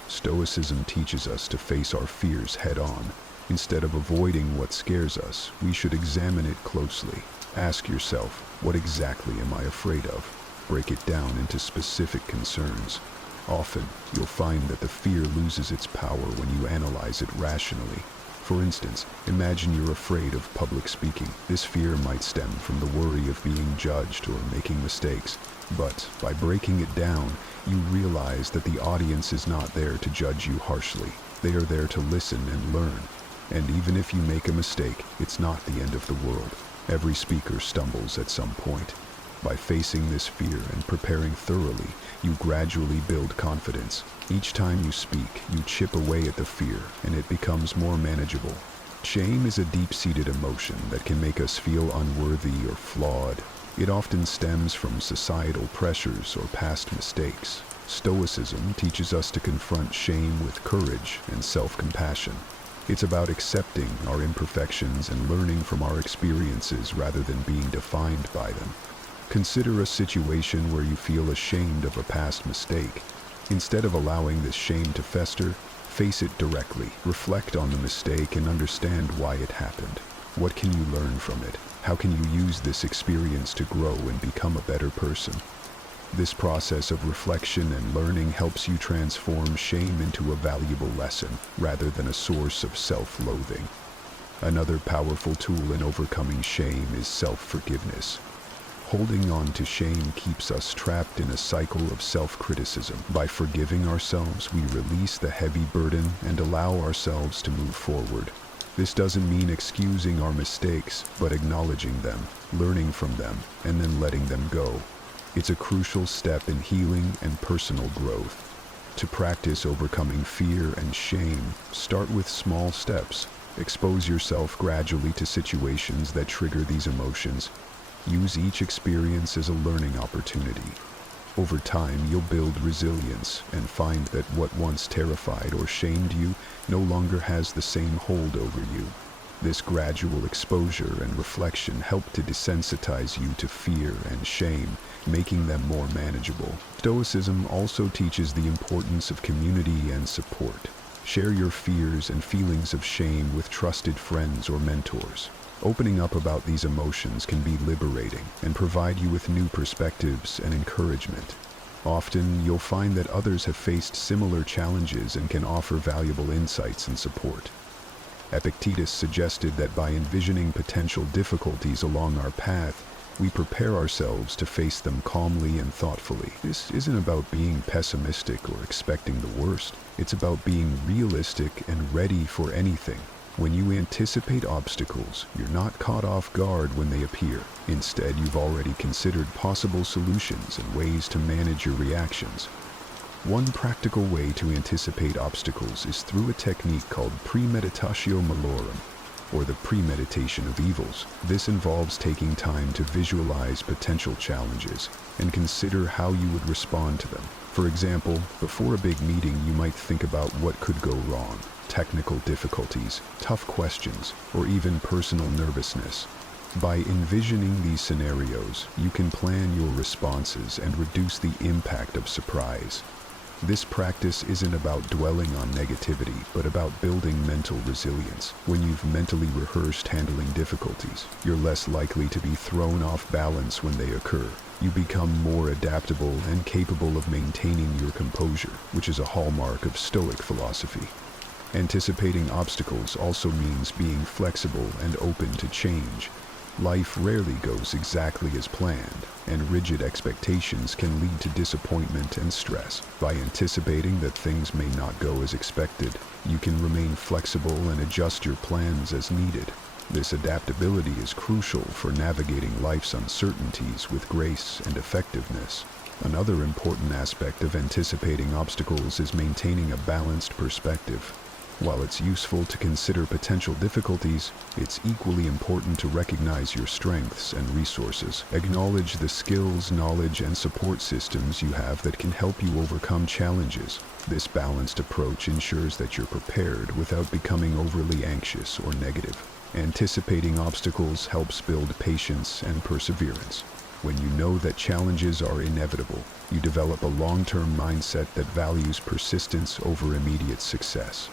Stoicism teaches us to face our fears head-on. Instead of avoiding what scares us, we should examine it closely. Ask yourself, what exactly am I afraid of? Break it down into specific concerns. Often, you'll find that the fear loses its power when you analyze it rationally. For instance, imagine you're afraid of public speaking. This fear might stem from the worry of being judged or making mistakes. But by breaking it down, you realize that the audience is not there to judge you harshly. They are there to listen and learn. And even if you make a mistake, it's not the end of the world. Every speaker stumbles at some point. By facing this fear and preparing thoroughly, you gradually build confidence. Each time you speak, you chip away at the fear, and it becomes more manageable. Shame is a deep-seated emotion that can make us feel unworthy or flawed. It often stems from societal pressures or past mistakes. Stoicism teaches us to confront shame with courage and self-compassion. It's about accepting our imperfections and learning from our experiences rather than being defined by them. Consider a situation where you feel ashamed of a past mistake. Instead of allowing this shame to fester, face it directly. Reflect on the mistake and understand why it happened. What can you learn from it? How can you use this experience to grow and become a better person? This process of reflection and learning helps you transform shame into a valuable lesson rather than a source of self-loathing. Another powerful tool in overcoming shame is self-forgiveness. Holding on to shame keeps us trapped in a cycle of self-criticism. By forgiving ourselves, we release the heavy burden and allow ourselves to move forward. This doesn't mean excusing our mistakes, but acknowledging them, learning from them, and then letting them go. It's a crucial step in healing and personal growth. To practice overcoming fear and shame, start with small steps. Expose yourself gradually to situations that trigger these emotions. Use each experience as a learning opportunity. Over time, you'll build resilience and find that what once terrified or shamed you no longer has the same hold over you. This gradual exposure and reflection help to desensitize you to fear and shame, making them more manageable. Stoicism also teaches the importance of community and support. Share your fears and feelings of shame with trusted friends or mentors. Opening up about these emotions can be liberating and provide you with new perspectives and encouragement. Often, you'll find that others have faced similar challenges and can offer valuable insights and support. Epictetus suggested that by envisioning potential difficulties along our path, we prepare ourselves to face them calmly and thoughtfully. This isn't about being pessimistic or expecting the worst. It's about being realistic and ready for anything. When you anticipate obstacles, you're not caught off guard when they appear. Instead, you've already considered possible solutions and ways to manage your reactions. One practical way to anticipate obstacles is through a technique called premeditatio malorum, or the premeditation of evils. This involves taking time to visualize potential challenges and consider how you would respond to them. For example, before a big meeting, you might think about what could go wrong. Technical difficulties, tough questions, or even personal nervousness. By envisioning these scenarios, you can plan your responses and reduce the impact of surprise. This practice isn't about dwelling on negativity, but about building mental resilience. When you've mentally rehearsed handling difficulties, you're less likely to be thrown off balance when they occur. You become more adaptable and capable of maintaining your composure, which is a hallmark of Stoic philosophy. Anticipating obstacles also means being flexible and open to change. Life rarely goes exactly as planned, and rigid expectations can lead to disappointment and stress. By anticipating that things may not go as expected, you can remain flexible and adjust your plans as needed. This adaptability is crucial for navigating life's uncertainties with grace and effectiveness. Another important aspect of anticipating obstacles is maintaining a balanced perspective. While it's useful to consider potential difficulties, it's equally important to recognize your strengths and resources. Acknowledge the skills, knowledge, and support systems you have that can help you overcome challenges. This balanced approach ensures that you're prepared without becoming overly anxious or negative. Anticipating obstacles helps build patience and perseverance. When you know that challenges are inevitable, you develop a long-term mindset that values persistence over immediate success.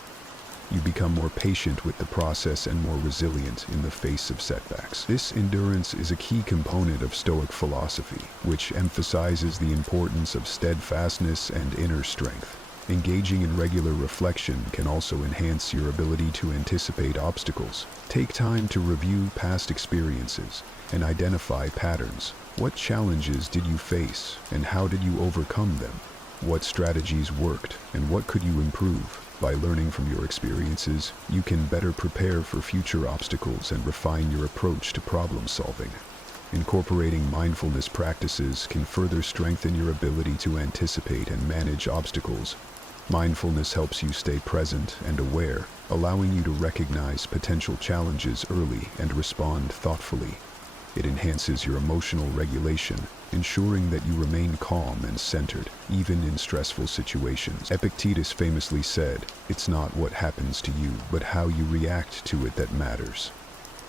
You become more patient with the process and more resilient in the face of setbacks. This endurance is a key component of Stoic philosophy, which emphasizes the importance of steadfastness and inner strength. Engaging in regular reflection can also enhance your ability to anticipate obstacles. Take time to review past experiences and identify patterns. What challenges did you face, and how did you overcome them? What strategies worked, and what could you improve? By learning from your experiences, you can better prepare for future obstacles and refine your approach to problem solving. Incorporating mindfulness practices can further strengthen your ability to anticipate and manage obstacles. Mindfulness helps you stay present and aware, allowing you to recognize potential challenges early and respond thoughtfully. It enhances your emotional regulation, ensuring that you remain calm and centered, even in stressful situations. Epictetus famously said, "It's not what happens to you, but how you react to it that matters."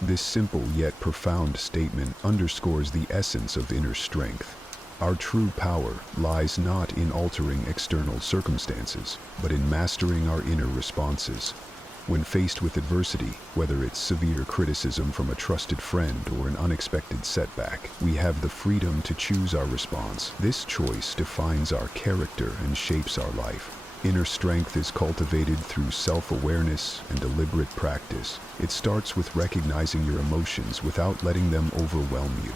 This simple yet profound statement underscores the essence of inner strength. Our true power lies not in altering external circumstances, but in mastering our inner responses. When faced with adversity, whether it's severe criticism from a trusted friend or an unexpected setback, we have the freedom to choose our response. This choice defines our character and shapes our life. Inner strength is cultivated through self-awareness and deliberate practice. It starts with recognizing your emotions without letting them overwhelm you.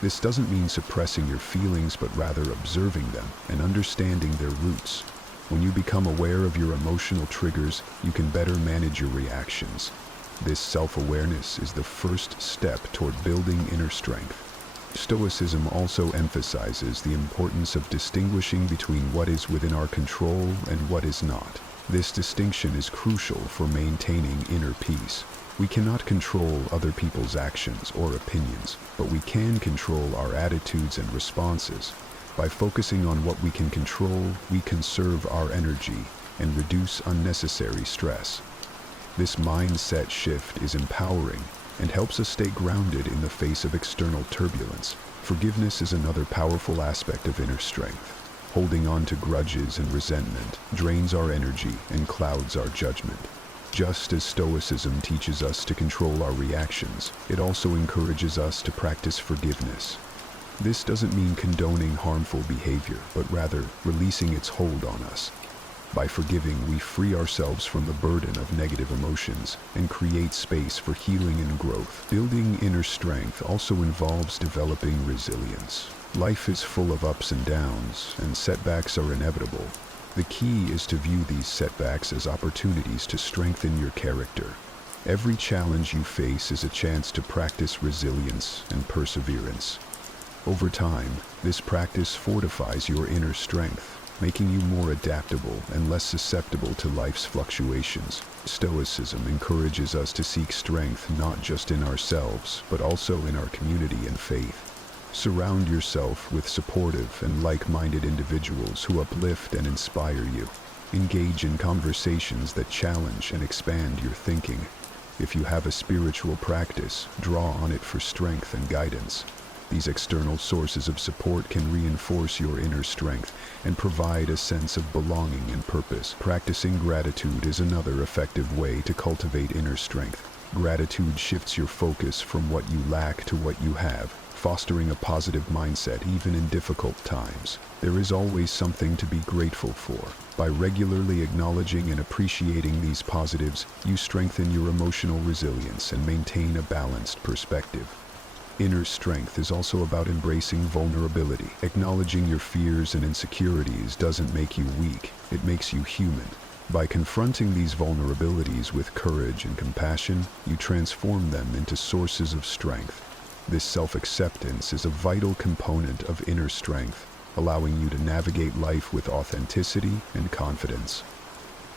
This doesn't mean suppressing your feelings, but rather observing them and understanding their roots. When you become aware of your emotional triggers, you can better manage your reactions. This self-awareness is the first step toward building inner strength. Stoicism also emphasizes the importance of distinguishing between what is within our control and what is not. This distinction is crucial for maintaining inner peace. We cannot control other people's actions or opinions, but we can control our attitudes and responses. By focusing on what we can control, we conserve our energy and reduce unnecessary stress. This mindset shift is empowering and helps us stay grounded in the face of external turbulence. Forgiveness is another powerful aspect of inner strength. Holding on to grudges and resentment drains our energy and clouds our judgment. Just as Stoicism teaches us to control our reactions, it also encourages us to practice forgiveness. This doesn't mean condoning harmful behavior, but rather releasing its hold on us. By forgiving, we free ourselves from the burden of negative emotions and create space for healing and growth. Building inner strength also involves developing resilience. Life is full of ups and downs, and setbacks are inevitable. The key is to view these setbacks as opportunities to strengthen your character. Every challenge you face is a chance to practice resilience and perseverance. Over time, this practice fortifies your inner strength, making you more adaptable and less susceptible to life's fluctuations. Stoicism encourages us to seek strength not just in ourselves, but also in our community and faith. Surround yourself with supportive and like-minded individuals who uplift and inspire you. Engage in conversations that challenge and expand your thinking. If you have a spiritual practice, draw on it for strength and guidance. These external sources of support can reinforce your inner strength and provide a sense of belonging and purpose. Practicing gratitude is another effective way to cultivate inner strength. Gratitude shifts your focus from what you lack to what you have, fostering a positive mindset even in difficult times. There is always something to be grateful for. By regularly acknowledging and appreciating these positives, you strengthen your emotional resilience and maintain a balanced perspective. Inner strength is also about embracing vulnerability. Acknowledging your fears and insecurities doesn't make you weak, it makes you human. By confronting these vulnerabilities with courage and compassion, you transform them into sources of strength. This self-acceptance is a vital component of inner strength, allowing you to navigate life with authenticity and confidence.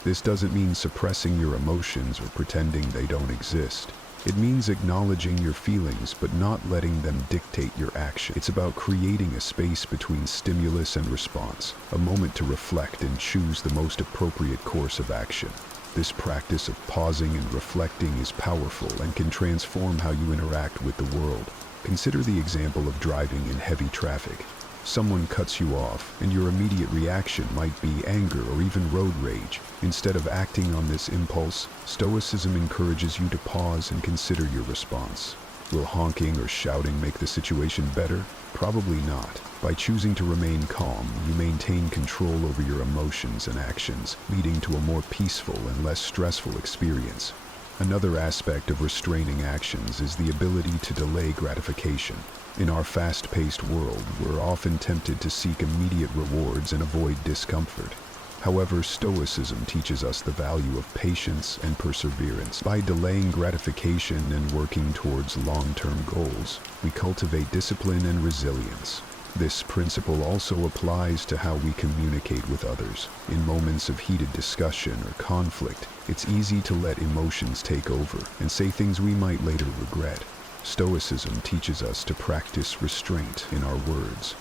This doesn't mean suppressing your emotions or pretending they don't exist. It means acknowledging your feelings but not letting them dictate your action. It's about creating a space between stimulus and response, a moment to reflect and choose the most appropriate course of action. This practice of pausing and reflecting is powerful and can transform how you interact with the world. Consider the example of driving in heavy traffic. Someone cuts you off, and your immediate reaction might be anger or even road rage. Instead of acting on this impulse, Stoicism encourages you to pause and consider your response. Will honking or shouting make the situation better? Probably not. By choosing to remain calm, you maintain control over your emotions and actions, leading to a more peaceful and less stressful experience. Another aspect of restraining actions is the ability to delay gratification. In our fast-paced world, we're often tempted to seek immediate rewards and avoid discomfort. However, Stoicism teaches us the value of patience and perseverance. By delaying gratification and working towards long-term goals, we cultivate discipline and resilience. This principle also applies to how we communicate with others. In moments of heated discussion or conflict, it's easy to let emotions take over and say things we might later regret. Stoicism teaches us to practice restraint in our words.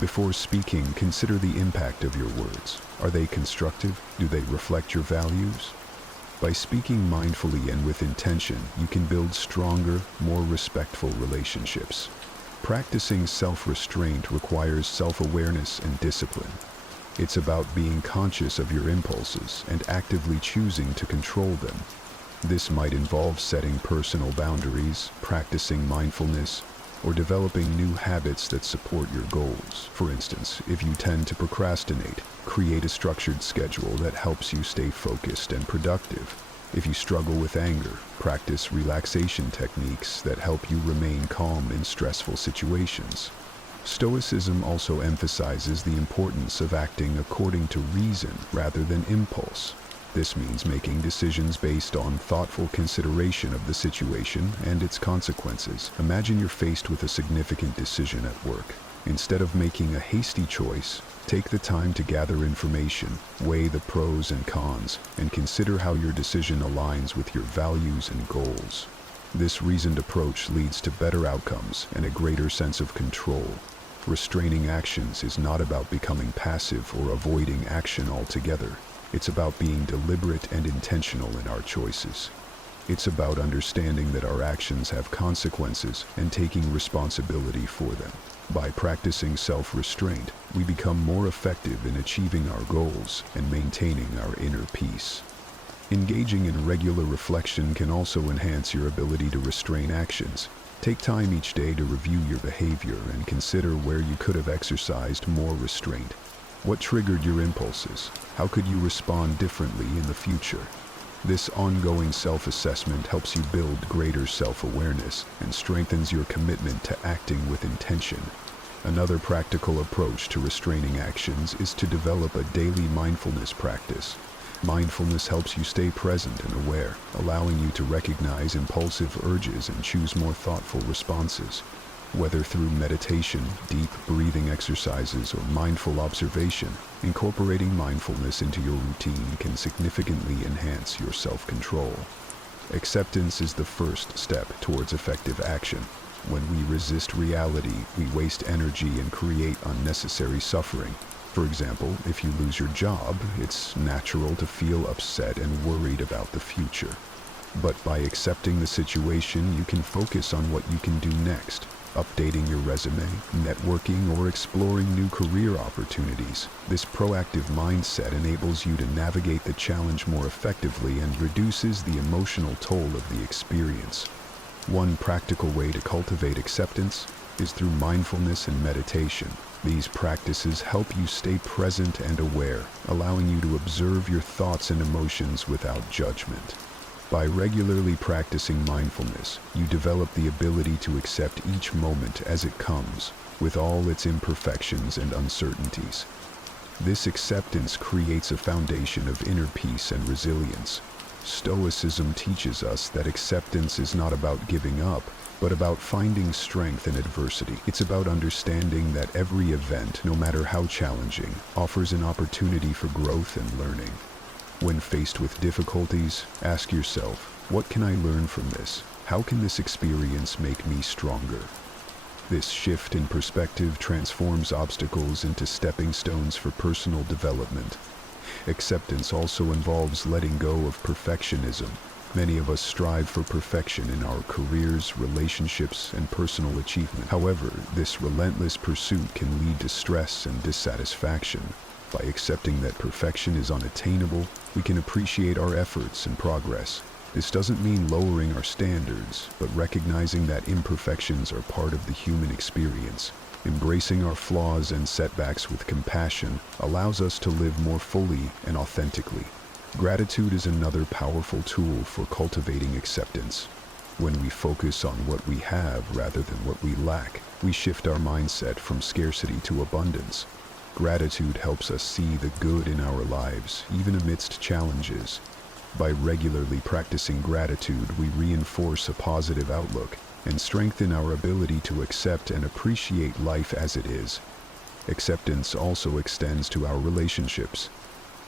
Before speaking, consider the impact of your words. Are they constructive? Do they reflect your values? By speaking mindfully and with intention, you can build stronger, more respectful relationships. Practicing self-restraint requires self-awareness and discipline. It's about being conscious of your impulses and actively choosing to control them. This might involve setting personal boundaries, practicing mindfulness, or developing new habits that support your goals. For instance, if you tend to procrastinate, create a structured schedule that helps you stay focused and productive. If you struggle with anger, practice relaxation techniques that help you remain calm in stressful situations. Stoicism also emphasizes the importance of acting according to reason rather than impulse. This means making decisions based on thoughtful consideration of the situation and its consequences. Imagine you're faced with a significant decision at work. Instead of making a hasty choice, take the time to gather information, weigh the pros and cons, and consider how your decision aligns with your values and goals. This reasoned approach leads to better outcomes and a greater sense of control. Restraining actions is not about becoming passive or avoiding action altogether. It's about being deliberate and intentional in our choices. It's about understanding that our actions have consequences and taking responsibility for them. By practicing self-restraint, we become more effective in achieving our goals and maintaining our inner peace. Engaging in regular reflection can also enhance your ability to restrain actions. Take time each day to review your behavior and consider where you could have exercised more restraint. What triggered your impulses? How could you respond differently in the future? This ongoing self-assessment helps you build greater self-awareness and strengthens your commitment to acting with intention. Another practical approach to restraining actions is to develop a daily mindfulness practice. Mindfulness helps you stay present and aware, allowing you to recognize impulsive urges and choose more thoughtful responses. Whether through meditation, deep breathing exercises, or mindful observation, incorporating mindfulness into your routine can significantly enhance your self-control. Acceptance is the first step towards effective action. When we resist reality, we waste energy and create unnecessary suffering. For example, if you lose your job, it's natural to feel upset and worried about the future. But by accepting the situation, you can focus on what you can do next. Updating your resume, networking, or exploring new career opportunities. This proactive mindset enables you to navigate the challenge more effectively and reduces the emotional toll of the experience. One practical way to cultivate acceptance is through mindfulness and meditation. These practices help you stay present and aware, allowing you to observe your thoughts and emotions without judgment. By regularly practicing mindfulness, you develop the ability to accept each moment as it comes, with all its imperfections and uncertainties. This acceptance creates a foundation of inner peace and resilience. Stoicism teaches us that acceptance is not about giving up, but about finding strength in adversity. It's about understanding that every event, no matter how challenging, offers an opportunity for growth and learning. When faced with difficulties, ask yourself, what can I learn from this? How can this experience make me stronger? This shift in perspective transforms obstacles into stepping stones for personal development. Acceptance also involves letting go of perfectionism. Many of us strive for perfection in our careers, relationships, and personal achievement. However, this relentless pursuit can lead to stress and dissatisfaction. By accepting that perfection is unattainable, we can appreciate our efforts and progress. This doesn't mean lowering our standards, but recognizing that imperfections are part of the human experience. Embracing our flaws and setbacks with compassion allows us to live more fully and authentically. Gratitude is another powerful tool for cultivating acceptance. When we focus on what we have rather than what we lack, we shift our mindset from scarcity to abundance. Gratitude helps us see the good in our lives, even amidst challenges. By regularly practicing gratitude, we reinforce a positive outlook and strengthen our ability to accept and appreciate life as it is. Acceptance also extends to our relationships.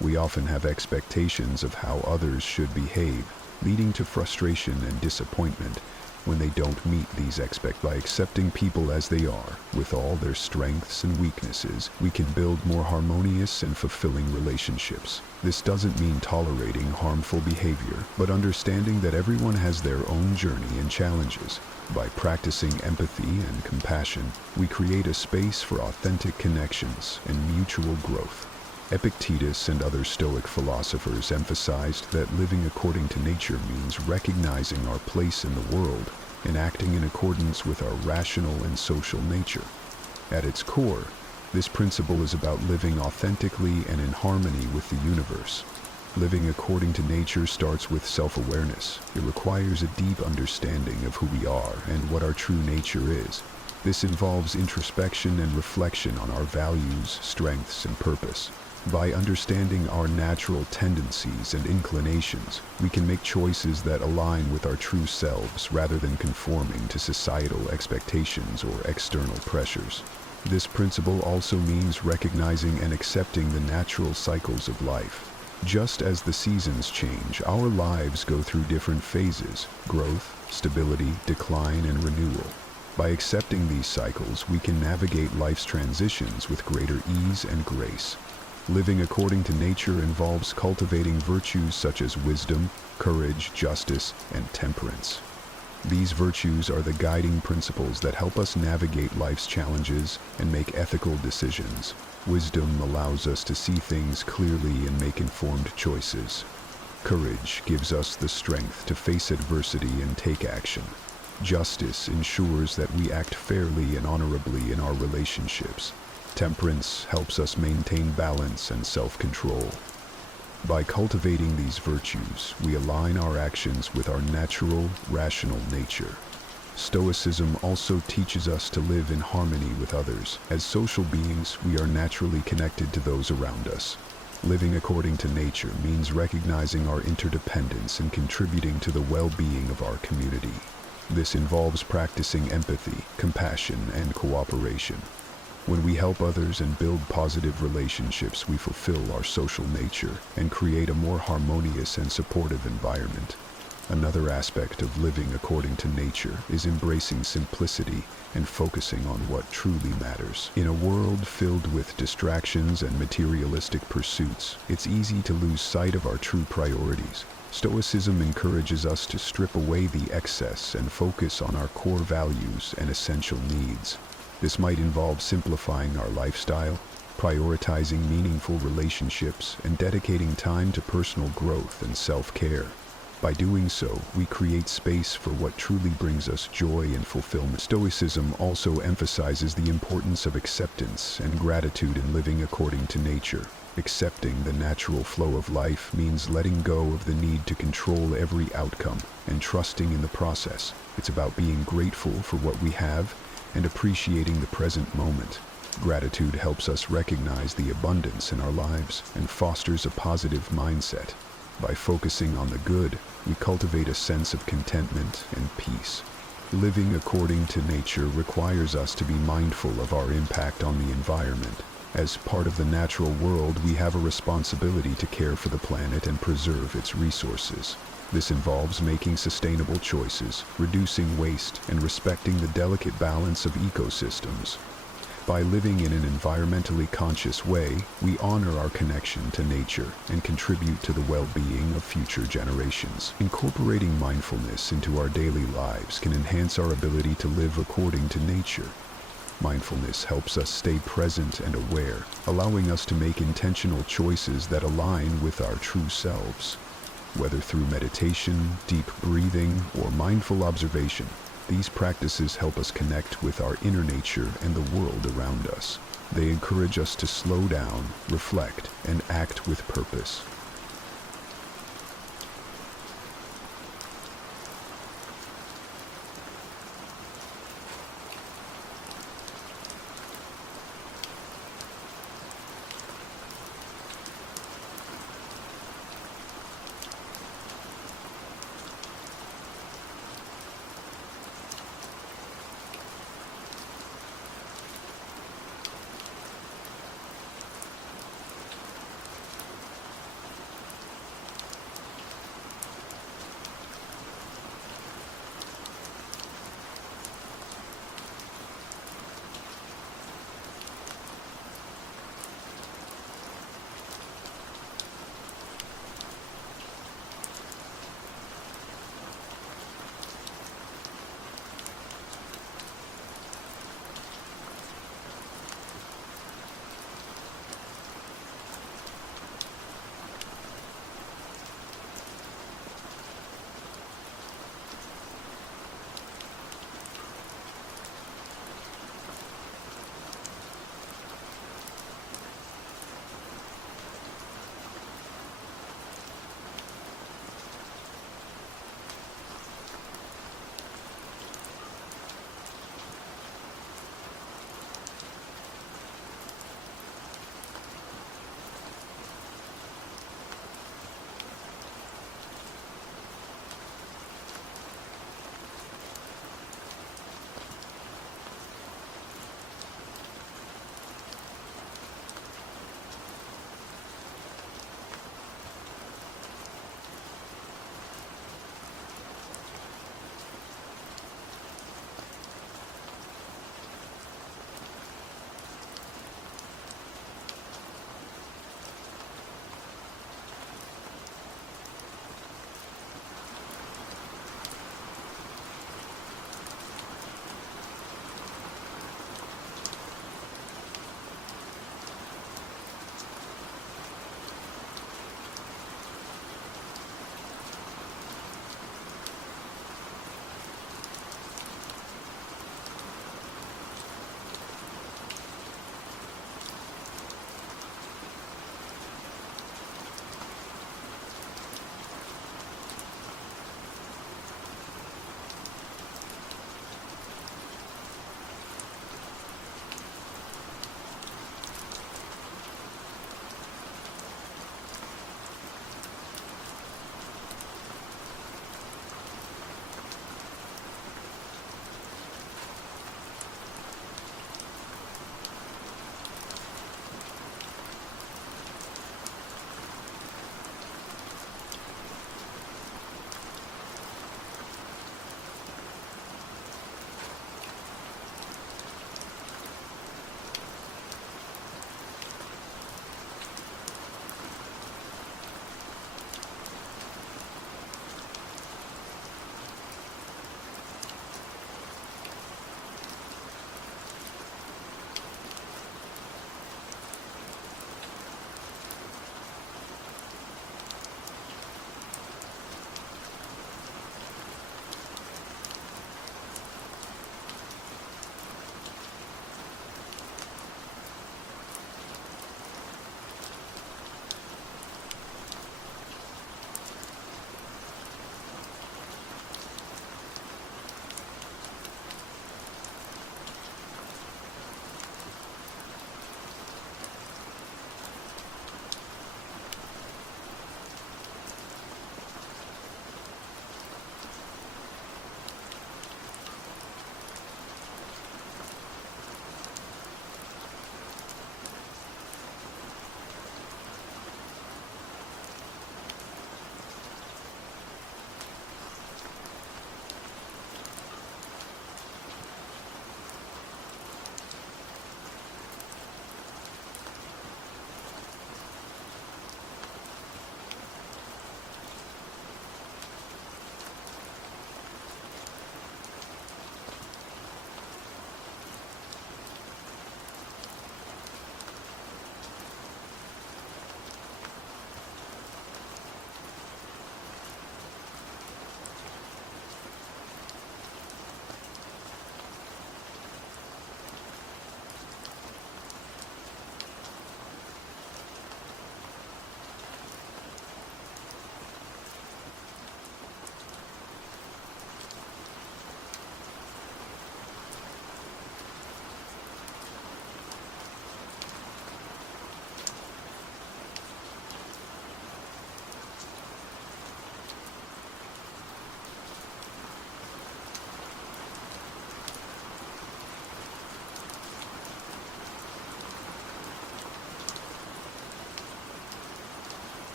We often have expectations of how others should behave, leading to frustration and disappointment when they don't meet these expectations. By accepting people as they are, with all their strengths and weaknesses, we can build more harmonious and fulfilling relationships. This doesn't mean tolerating harmful behavior, but understanding that everyone has their own journey and challenges. By practicing empathy and compassion, we create a space for authentic connections and mutual growth. Epictetus and other Stoic philosophers emphasized that living according to nature means recognizing our place in the world and acting in accordance with our rational and social nature. At its core, this principle is about living authentically and in harmony with the universe. Living according to nature starts with self-awareness. It requires a deep understanding of who we are and what our true nature is. This involves introspection and reflection on our values, strengths, and purpose. By understanding our natural tendencies and inclinations, we can make choices that align with our true selves rather than conforming to societal expectations or external pressures. This principle also means recognizing and accepting the natural cycles of life. Just as the seasons change, our lives go through different phases: growth, stability, decline, and renewal. By accepting these cycles, we can navigate life's transitions with greater ease and grace. Living according to nature involves cultivating virtues such as wisdom, courage, justice, and temperance. These virtues are the guiding principles that help us navigate life's challenges and make ethical decisions. Wisdom allows us to see things clearly and make informed choices. Courage gives us the strength to face adversity and take action. Justice ensures that we act fairly and honorably in our relationships. Temperance helps us maintain balance and self-control. By cultivating these virtues, we align our actions with our natural, rational nature. Stoicism also teaches us to live in harmony with others. As social beings, we are naturally connected to those around us. Living according to nature means recognizing our interdependence and contributing to the well-being of our community. This involves practicing empathy, compassion, and cooperation. When we help others and build positive relationships, we fulfill our social nature and create a more harmonious and supportive environment. Another aspect of living according to nature is embracing simplicity and focusing on what truly matters. In a world filled with distractions and materialistic pursuits, it's easy to lose sight of our true priorities. Stoicism encourages us to strip away the excess and focus on our core values and essential needs. This might involve simplifying our lifestyle, prioritizing meaningful relationships, and dedicating time to personal growth and self-care. By doing so, we create space for what truly brings us joy and fulfillment. Stoicism also emphasizes the importance of acceptance and gratitude in living according to nature. Accepting the natural flow of life means letting go of the need to control every outcome and trusting in the process. It's about being grateful for what we have and appreciating the present moment. Gratitude helps us recognize the abundance in our lives and fosters a positive mindset. By focusing on the good, we cultivate a sense of contentment and peace. Living according to nature requires us to be mindful of our impact on the environment. As part of the natural world, we have a responsibility to care for the planet and preserve its resources. This involves making sustainable choices, reducing waste, and respecting the delicate balance of ecosystems. By living in an environmentally conscious way, we honor our connection to nature and contribute to the well-being of future generations. Incorporating mindfulness into our daily lives can enhance our ability to live according to nature. Mindfulness helps us stay present and aware, allowing us to make intentional choices that align with our true selves. Whether through meditation, deep breathing, or mindful observation, these practices help us connect with our inner nature and the world around us. They encourage us to slow down, reflect, and act with purpose,